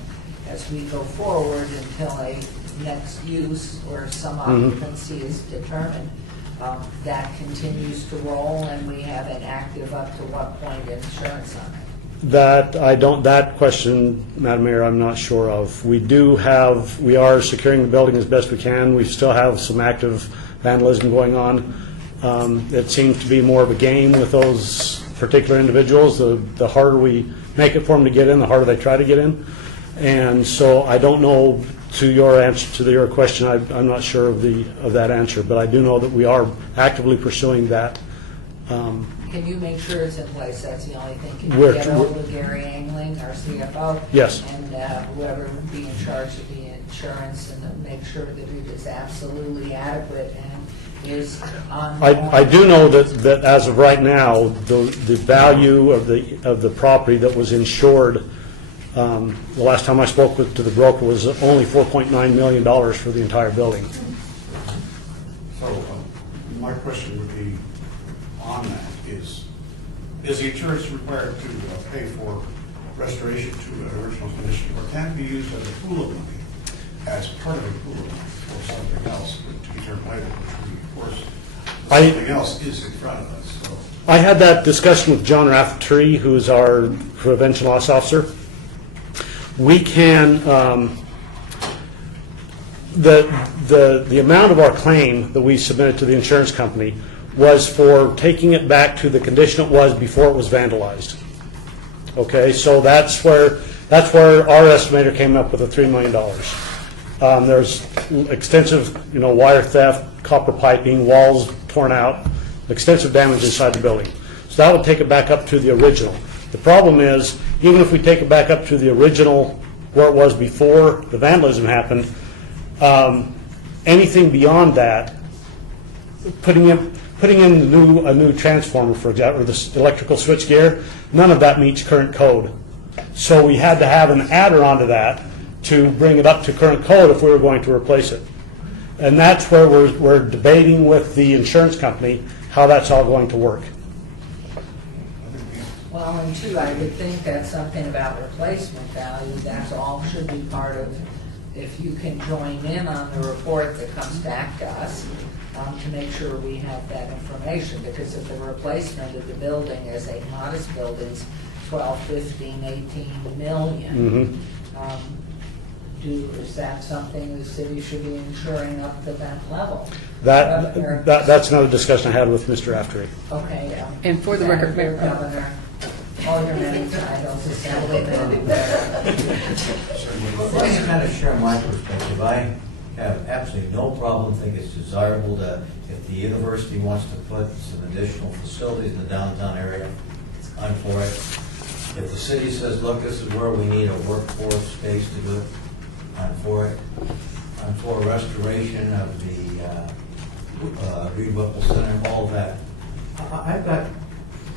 as we go forward until a next use or some occupancy is determined, that continues to roll and we have an active up to what point insurance on it? That question, Madam Mayor, I'm not sure of. We are securing the building as best we can. We still have some active vandalism going on. It seems to be more of a game with those particular individuals. The harder we make it for them to get in, the harder they try to get in. And so I don't know, to your answer to your question, I'm not sure of that answer, but I do know that we are actively pursuing that. Can you make sure it's in place? That's the only thing. Can you We're- get hold of Gary Angling, our CFO? Yes. And whoever would be in charge of the insurance, and then make sure that it is absolutely adequate. And is on. I do know that as of right now, the value of the property that was insured, the last time I spoke to the broker, was only $4.9 million for the entire building. So my question would be on that is the insurance required to pay for restoration to an original condition, or can it be used as a pool of money, as part of a pool of money for something else to be turned later, which of course something else is in front of us. So I had that discussion with John Rafferty, who is our prevention loss officer. We can, the amount of our claim that we submitted to the insurance company was for taking it back to the condition it was before it was vandalized. Okay, so that's where our estimator came up with the $3 million. There's extensive, wire theft, copper piping, walls torn out, extensive damage inside the building. So that would take it back up to the original. The problem is, even if we take it back up to the original where it was before the vandalism happened, anything beyond that, putting in a new transformer, for example, or the electrical switch gear, none of that meets current code. So we had to have an adder onto that to bring it up to current code if we were going to replace it. And that's where we're debating with the insurance company how that's all going to work. Well, and two, I would think that something about replacement value, that's all should be part of, if you can join in on the report that comes back to us, to make sure we have that information, because if the replacement of the building is a modest building's 12, 15, 18 million, is that something the city should be insuring up to that level? That's another discussion I had with Mr. Rafferty. Okay, yeah. And for the record, Mayor, Governor, all your many titles, Assemblyman. Well, to kind of share my perspective, I have absolutely no problem, think it's desirable to, if the university wants to put some additional facilities in the downtown area, I'm for it. If the city says, look, this is where we need a workforce space to do it, I'm for it. I'm for restoration of the Reed Whipple Center, all that. I've got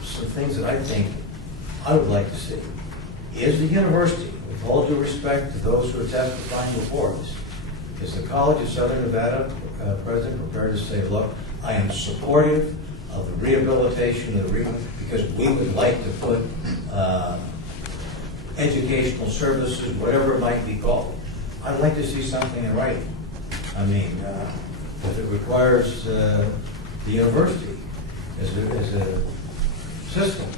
some things that I think I would like to see. Is the university, with all due respect to those who are testifying before us, is the College of Southern Nevada president prepared to say, look, I am supportive of the rehabilitation of the Reed, because we would like to put educational services, whatever it might be called. I'd like to see something in writing. I mean, if it requires the university as a system,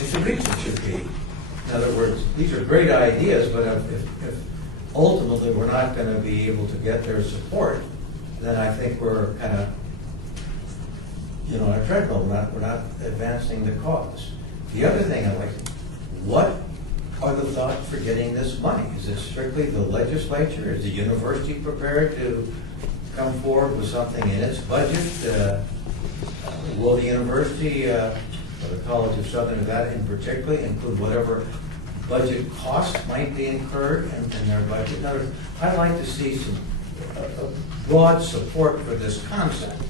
it's a reach it should be. In other words, these are great ideas, but if ultimately we're not going to be able to get their support, then I think we're kind of, on a treadmill. We're not advancing the cause. The other thing I'd like, what are the thoughts for getting this money? Is it strictly the legislature? Is the university prepared to come forward with something in its budget? Will the university, or the College of Southern Nevada in particular, include whatever budget costs might be incurred in their budget? In other words, I'd like to see some broad support for this concept.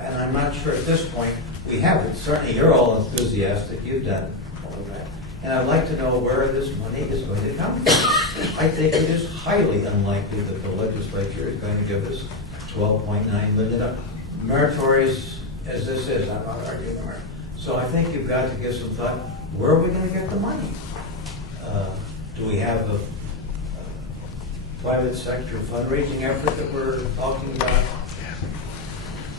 And I'm not sure at this point we have it. Certainly you're all enthusiastic. You've done all of that. And I'd like to know where this money is going to come from. I think it is highly unlikely that the legislature is going to give us $12.9 million. Meritorious as this is, I'm not arguing the merit. So I think you've got to give some thought, where are we going to get the money? Do we have a private sector fundraising effort that we're talking about?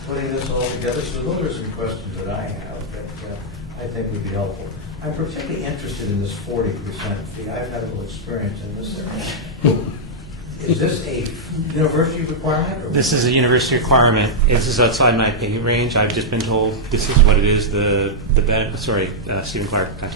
Putting this all together. So those are some questions that I have that I think would be helpful. I'm particularly interested in this 40% fee. I've had a little experience in this area. Is this a university requirement? Or This is a university requirement. This is outside my pay range. I've just been told this is what it is. Stephen Clark. But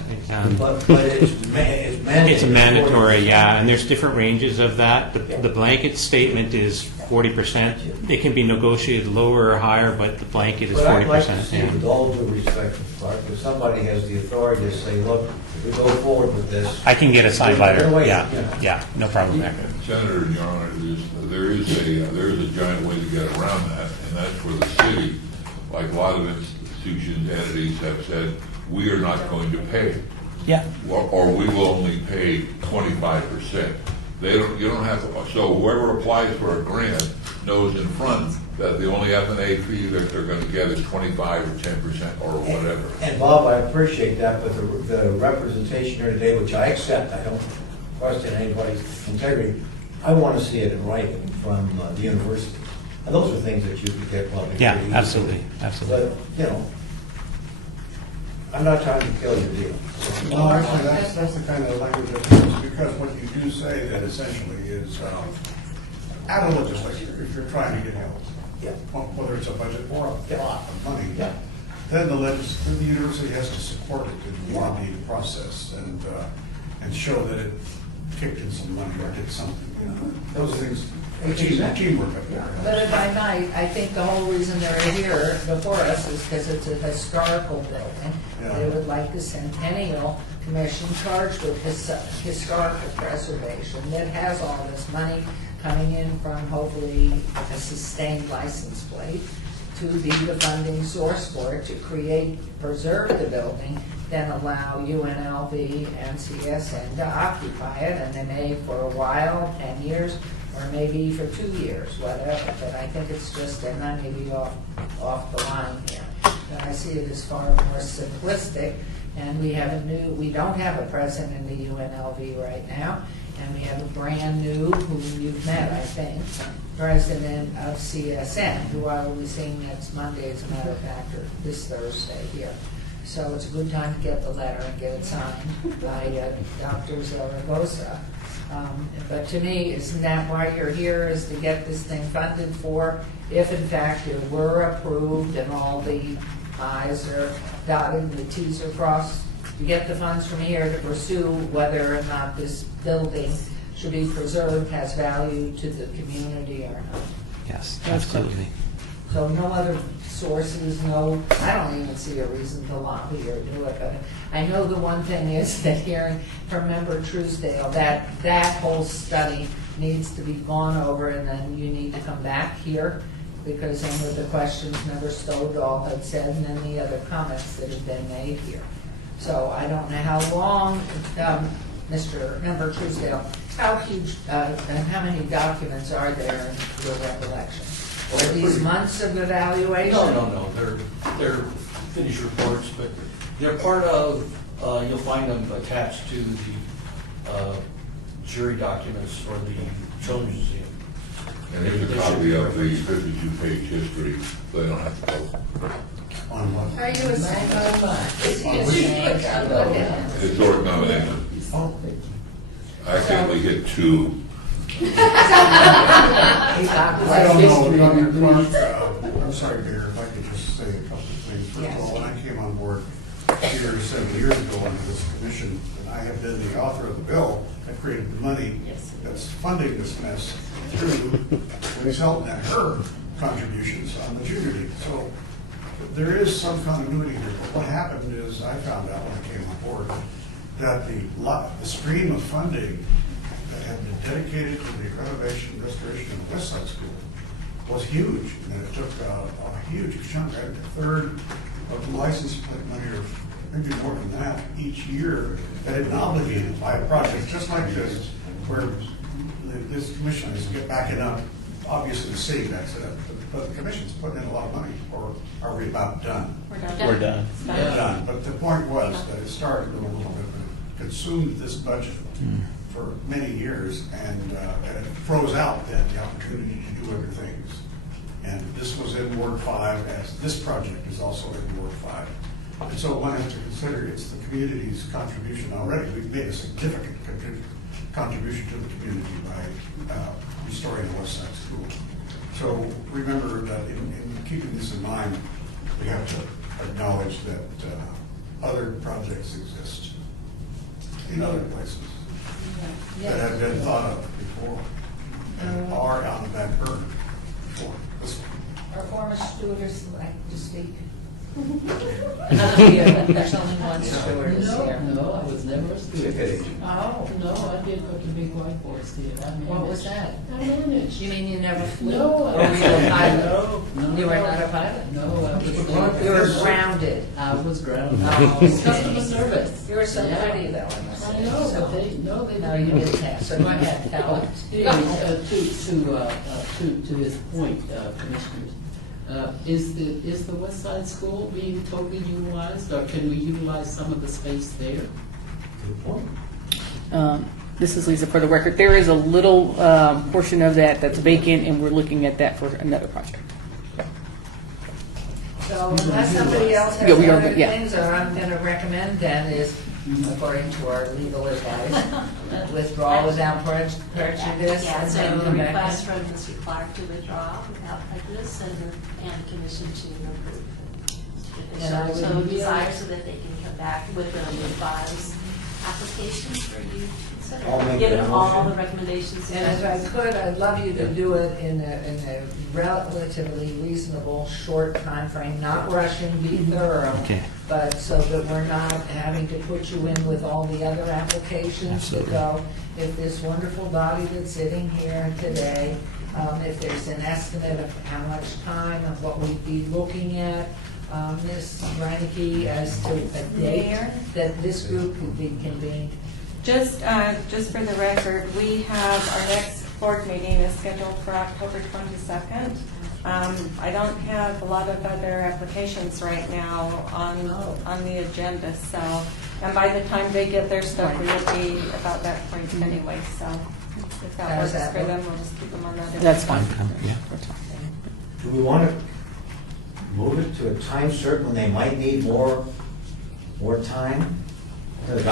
it's mandatory. It's mandatory, yeah, and there's different ranges of that. The blanket statement is 40%. It can be negotiated lower or higher, but the blanket is But I'd like to 40%. see, with all due respect, Mr. Clark, if somebody has the authority to say, look, if we go forward with this. I can get a signed letter. Wait, Yeah, you know. yeah, no problem there. Senator, Your Honor, there is a giant way to get around that, and that's where the city, like a lot of institutions, entities have said, we are not going to pay. Yeah. Or we will only pay 25%. You don't have to, so whoever applies for a grant knows in front that the only F&A fee that they're going to get is 25 or 10% or whatever. And Bob, I appreciate that, but the representation here today, which I accept, I don't question anybody's integrity, I want to see it in writing from the university. And those are things that you could get publicly. Yeah, absolutely, absolutely. But, you know, I'm not trying to kill your deal. No, actually, that's the kind of language that comes, because what you do say that essentially is, out of legislature, if you're trying to get help, Yeah. whether it's a budget or a lot of money, Yeah. then the university has to support it in the lobbying process and show that it kicked in some money or did something, you know. Those things, teamwork up there. But if I might, I think the whole reason they're here before us is because it's a historical building. Yeah. They would like the Centennial Commission charged with historical preservation that has all this money coming in from hopefully a sustained license plate to be the funding source for it, to create, preserve the building, then allow UNLV and CSN to occupy it, and they may for a while, 10 years, or maybe for 2 years, whatever. But I think it's just, and I may be off the line here. And I see it as far more simplistic, and we don't have a president in the UNLV right now, and we have a brand new, who you've met, I think, president of CSN, who I will be seeing next Monday, as a matter of fact, or this Thursday here. So it's a good time to get the letter and get it signed by Dr. Zaragoza. But to me, isn't that why you're here, is to get this thing funded for, if in fact it were approved and all the I's are dotted, the T's are crossed, to get the funds from here to pursue whether or not this building should be preserved, has value to the community or not. Yes, absolutely. So no other sources, I don't even see a reason to lobby or do it. But I know the one thing is that hearing from Member Truesdale, that whole study needs to be gone over, and then you need to come back here, because some of the questions Member Stovedall had said, and then the other comments that have been made here. So I don't know how long, Mr. Member Truesdale, how huge, and how many documents are there in your recollection? Are these months of evaluation? No, they're finished reports, but they're part of, you'll find them attached to the jury documents for the Jones Museum. And here's a copy of the 52-page history, so they don't have to go. On what? Are you a Historic nomination. I think we get 2. I don't know, Dr. Clark, I'm sorry, Mayor, if I could just say a couple of things. First of all, when I came on board here 7 years ago under this commission, and I have been the author of the bill that created the money that's funding this mess through Ms. Helton and her contributions on the junior league. So there is some continuity here. But what happened is, I found out when I came on board that the stream of funding that had been dedicated to the renovation and restoration of the West Side School was huge, and it took a huge chunk, a third of the license plate money, or maybe more than that, each year that had been obligated by a project just like this, where this commission is backing up. Obviously, the city backs it up, but the commission's putting in a lot of money, or are we about done? We're done. We're done, but the point was that it started a little bit, but it consumed this budget for many years, and it froze out then the opportunity to do other things. And this was in Ward 5, as this project is also in Ward 5. And so one has to consider it's the community's contribution already. We've made a significant contribution to the community by restoring the West Side School. So remember that in keeping this in mind, we have to acknowledge that other projects exist in other places that have been thought of before. are on the back burner for this. Our former stewardess like to speak. There's only one stewardess here. No, I was never a steward. Oh, No, I did what the big white boys did. I managed. what was that? I managed. You mean you never flew? No, Or were you a pilot? No, You were not a pilot? No, I was. You were grounded. I was grounded. Oh, It's okay. customer service. You were so Yeah. pretty though, I must I say. know, So- but they No, you didn't have, so go ahead, tell us. To his point, Commissioners, is the West Side School being totally utilized, or can we utilize some of the space there? Good point. This is Lisa for the record. There is a little portion of that that's vacant, and we're looking at that for another project. So unless somebody else has Yeah, we are, other yeah. things, or I'm gonna recommend then is, according to our legal advice, withdraw without prejudice. Yeah, and so then a come back request and- from Mr. Clark to withdraw without prejudice and commission to approve. And I So would desire so that they can come back with a revised application for you to I'll consider, make given that all motion. the recommendations. And if I could, I'd love you to do it in a relatively reasonable, short time frame, not rushing, be thorough. Okay. But so that we're not having to put you in with all the other applications to go. If this wonderful body that's sitting here today, if there's an estimate of how much time and what we'd be looking at, Ms. Reineke, as to a date Mayor? that this group could be convened. Just for the record, we have, our next board meeting is scheduled for October 22nd. I don't have a lot of other applications right now on the agenda, so, and by the time they get their stuff, we will be about that point anyway, so if that How's works that for look? them, we'll just keep them on that agenda. That's fine. Do we want to move it to a time certain when they might need more time? Because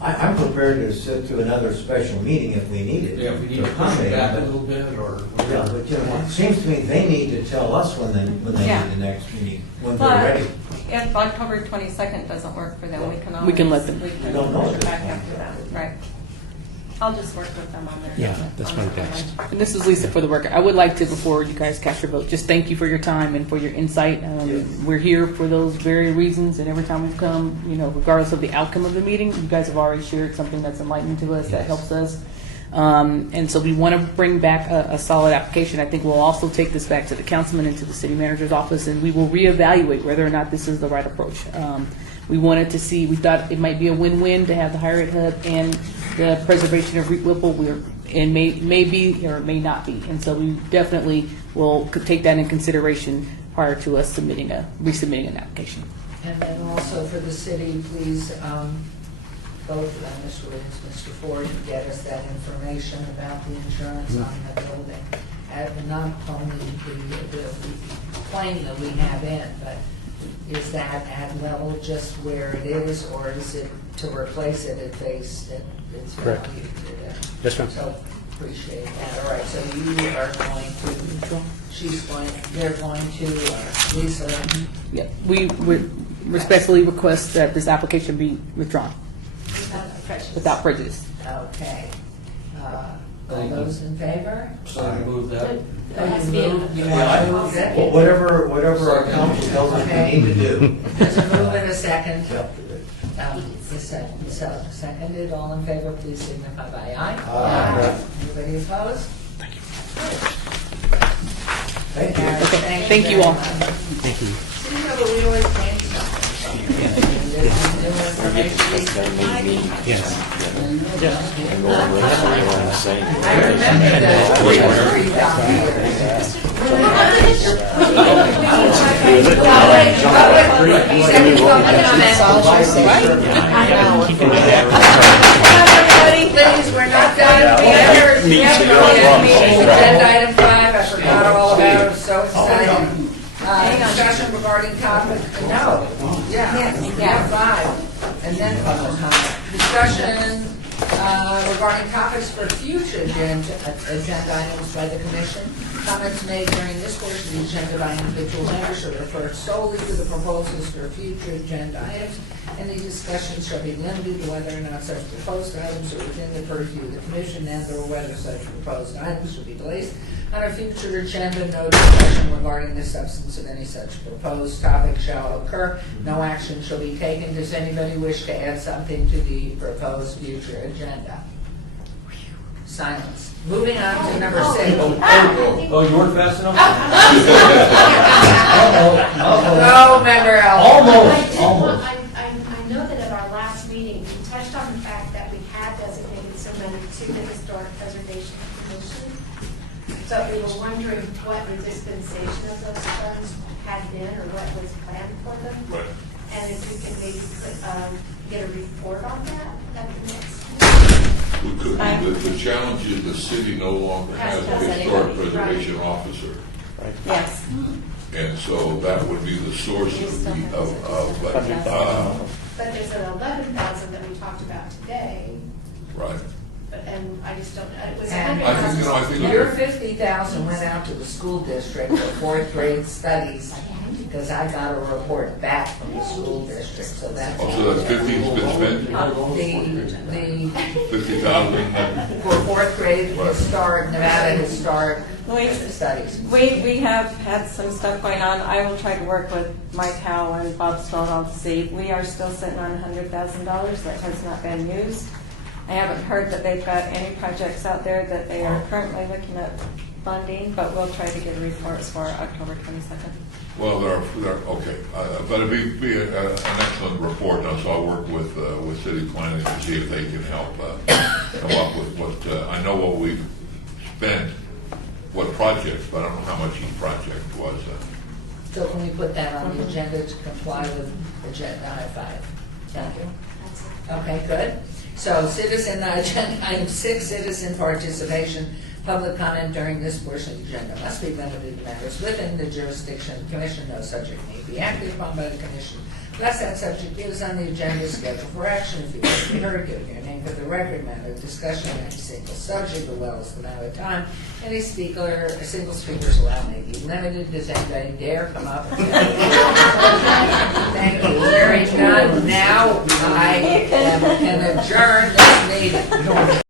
I'm prepared to sit to another special meeting if we need it. Yeah, if we need to push it accommodate back a them. little bit, or. Yeah, but you know, it seems to me they need to tell us when they Yeah. need the next meeting, when they're But ready. if October 22nd doesn't work for them, we can always. We can let them. We can don't know at push this back point. after that, right. I'll just work with them on their. Yeah, that's on probably their best. timeline. And this is Lisa for the record. I would like to, before you guys cast your vote, just thank you for your time and for your insight. We're here for those very reasons, and every time we've come, regardless of the outcome of the meeting, you guys have already shared something that's enlightening to us, that helps us. And so we want to bring back a solid application. I think we'll also take this back to the councilman and to the city manager's office, and we will reevaluate whether or not this is the right approach. We wanted to see, we thought it might be a win-win to have the higher ed hub and the preservation of Whipple, and may be or may not be. And so we definitely will take that in consideration prior to us resubmitting an application. And then also for the city, please, both Ms. Williams, Mr. Ford, get us that information about the insurance on the building. Not only the claim that we have in, but is that at level just where it is, or is it to replace it at base that it's Correct. valued today? Yes, ma'am. So appreciate that. All right, so you are going to, they're going to, Lisa, Yeah, we respectfully request that this application be withdrawn Without prejudice. without prejudice. okay. All those in favor? So I move that. There has to be a. Well, whatever our council tells us we need to do. There's a move and a second. Yep. Seconded, all in favor, please signify by aye. Aye. Anybody opposed? Thank you. Okay, thank you all. Thank you. See, you know, but we always change something. New information. Yes. I remember that. We were free down here. Second public comment. Everybody, please, we're not done. We have agenda item 5, I forgot all about it, so excited. Discussion regarding topic, no, yeah, 5, and then public comment. Discussion regarding topics for future agenda items by the commission. Comments made during this portion of the agenda by individual members are referred solely to the proposals for future agenda items. Any discussion shall be limited to whether or not such proposed items are within the purview of the commission and/or whether such proposed items should be placed on a future agenda. No discussion regarding the substance of any such proposed topic shall occur. No action shall be taken. Does anybody wish to add something to the proposed future agenda? Silence. Moving on to number 6. Oh, you weren't fast enough? No, member Elder. Almost. I know that at our last meeting, we touched on the fact that we had designated so many to the Historic Preservation Commission. So we were wondering what the dispensation of those funds had been or what was planned for them. Right. And if we could maybe get a report on that at the next meeting. We could, the challenge is the city no longer has a historic preservation officer. Yes. And so that would be the source of But there's an 11,000 that we talked about today, right. and I just don't, it was And 100,000. I think your 50,000 went out to the school district for fourth grade studies, because I got a report back from the school district, so that's. Oh, so that's 15's been spent? The 50,000? for fourth grade historic, Nevada historic studies. We have had some stuff going on. I will try to work with Mike Howe and Bob Stonewall to see. We are still sitting on $100,000 that has not been used. I haven't heard that they've got any projects out there that they are currently looking at funding, but we'll try to get a report for October 22nd. Well, okay, but it'd be an excellent report, and so I'll work with city planning to see if they can help come up with what, I know what we've spent, what projects, but I don't know how much each project was. So can we put that on the agenda to comply with agenda I-5? Thank you. Okay, good. So citizen, agenda item 6, citizen participation. Public comment during this portion of the agenda must be limited to matters within the jurisdiction of the commission. No subject may be acted upon by the commission unless that subject is on the agenda scheduled for action. If you wish to be heard, give your name for the record. Matter of discussion on any single subject, as well as the amount of time any single speaker's allowed may be limited. Does anybody dare come up and thank you. Hearing none, now I can adjourn this meeting.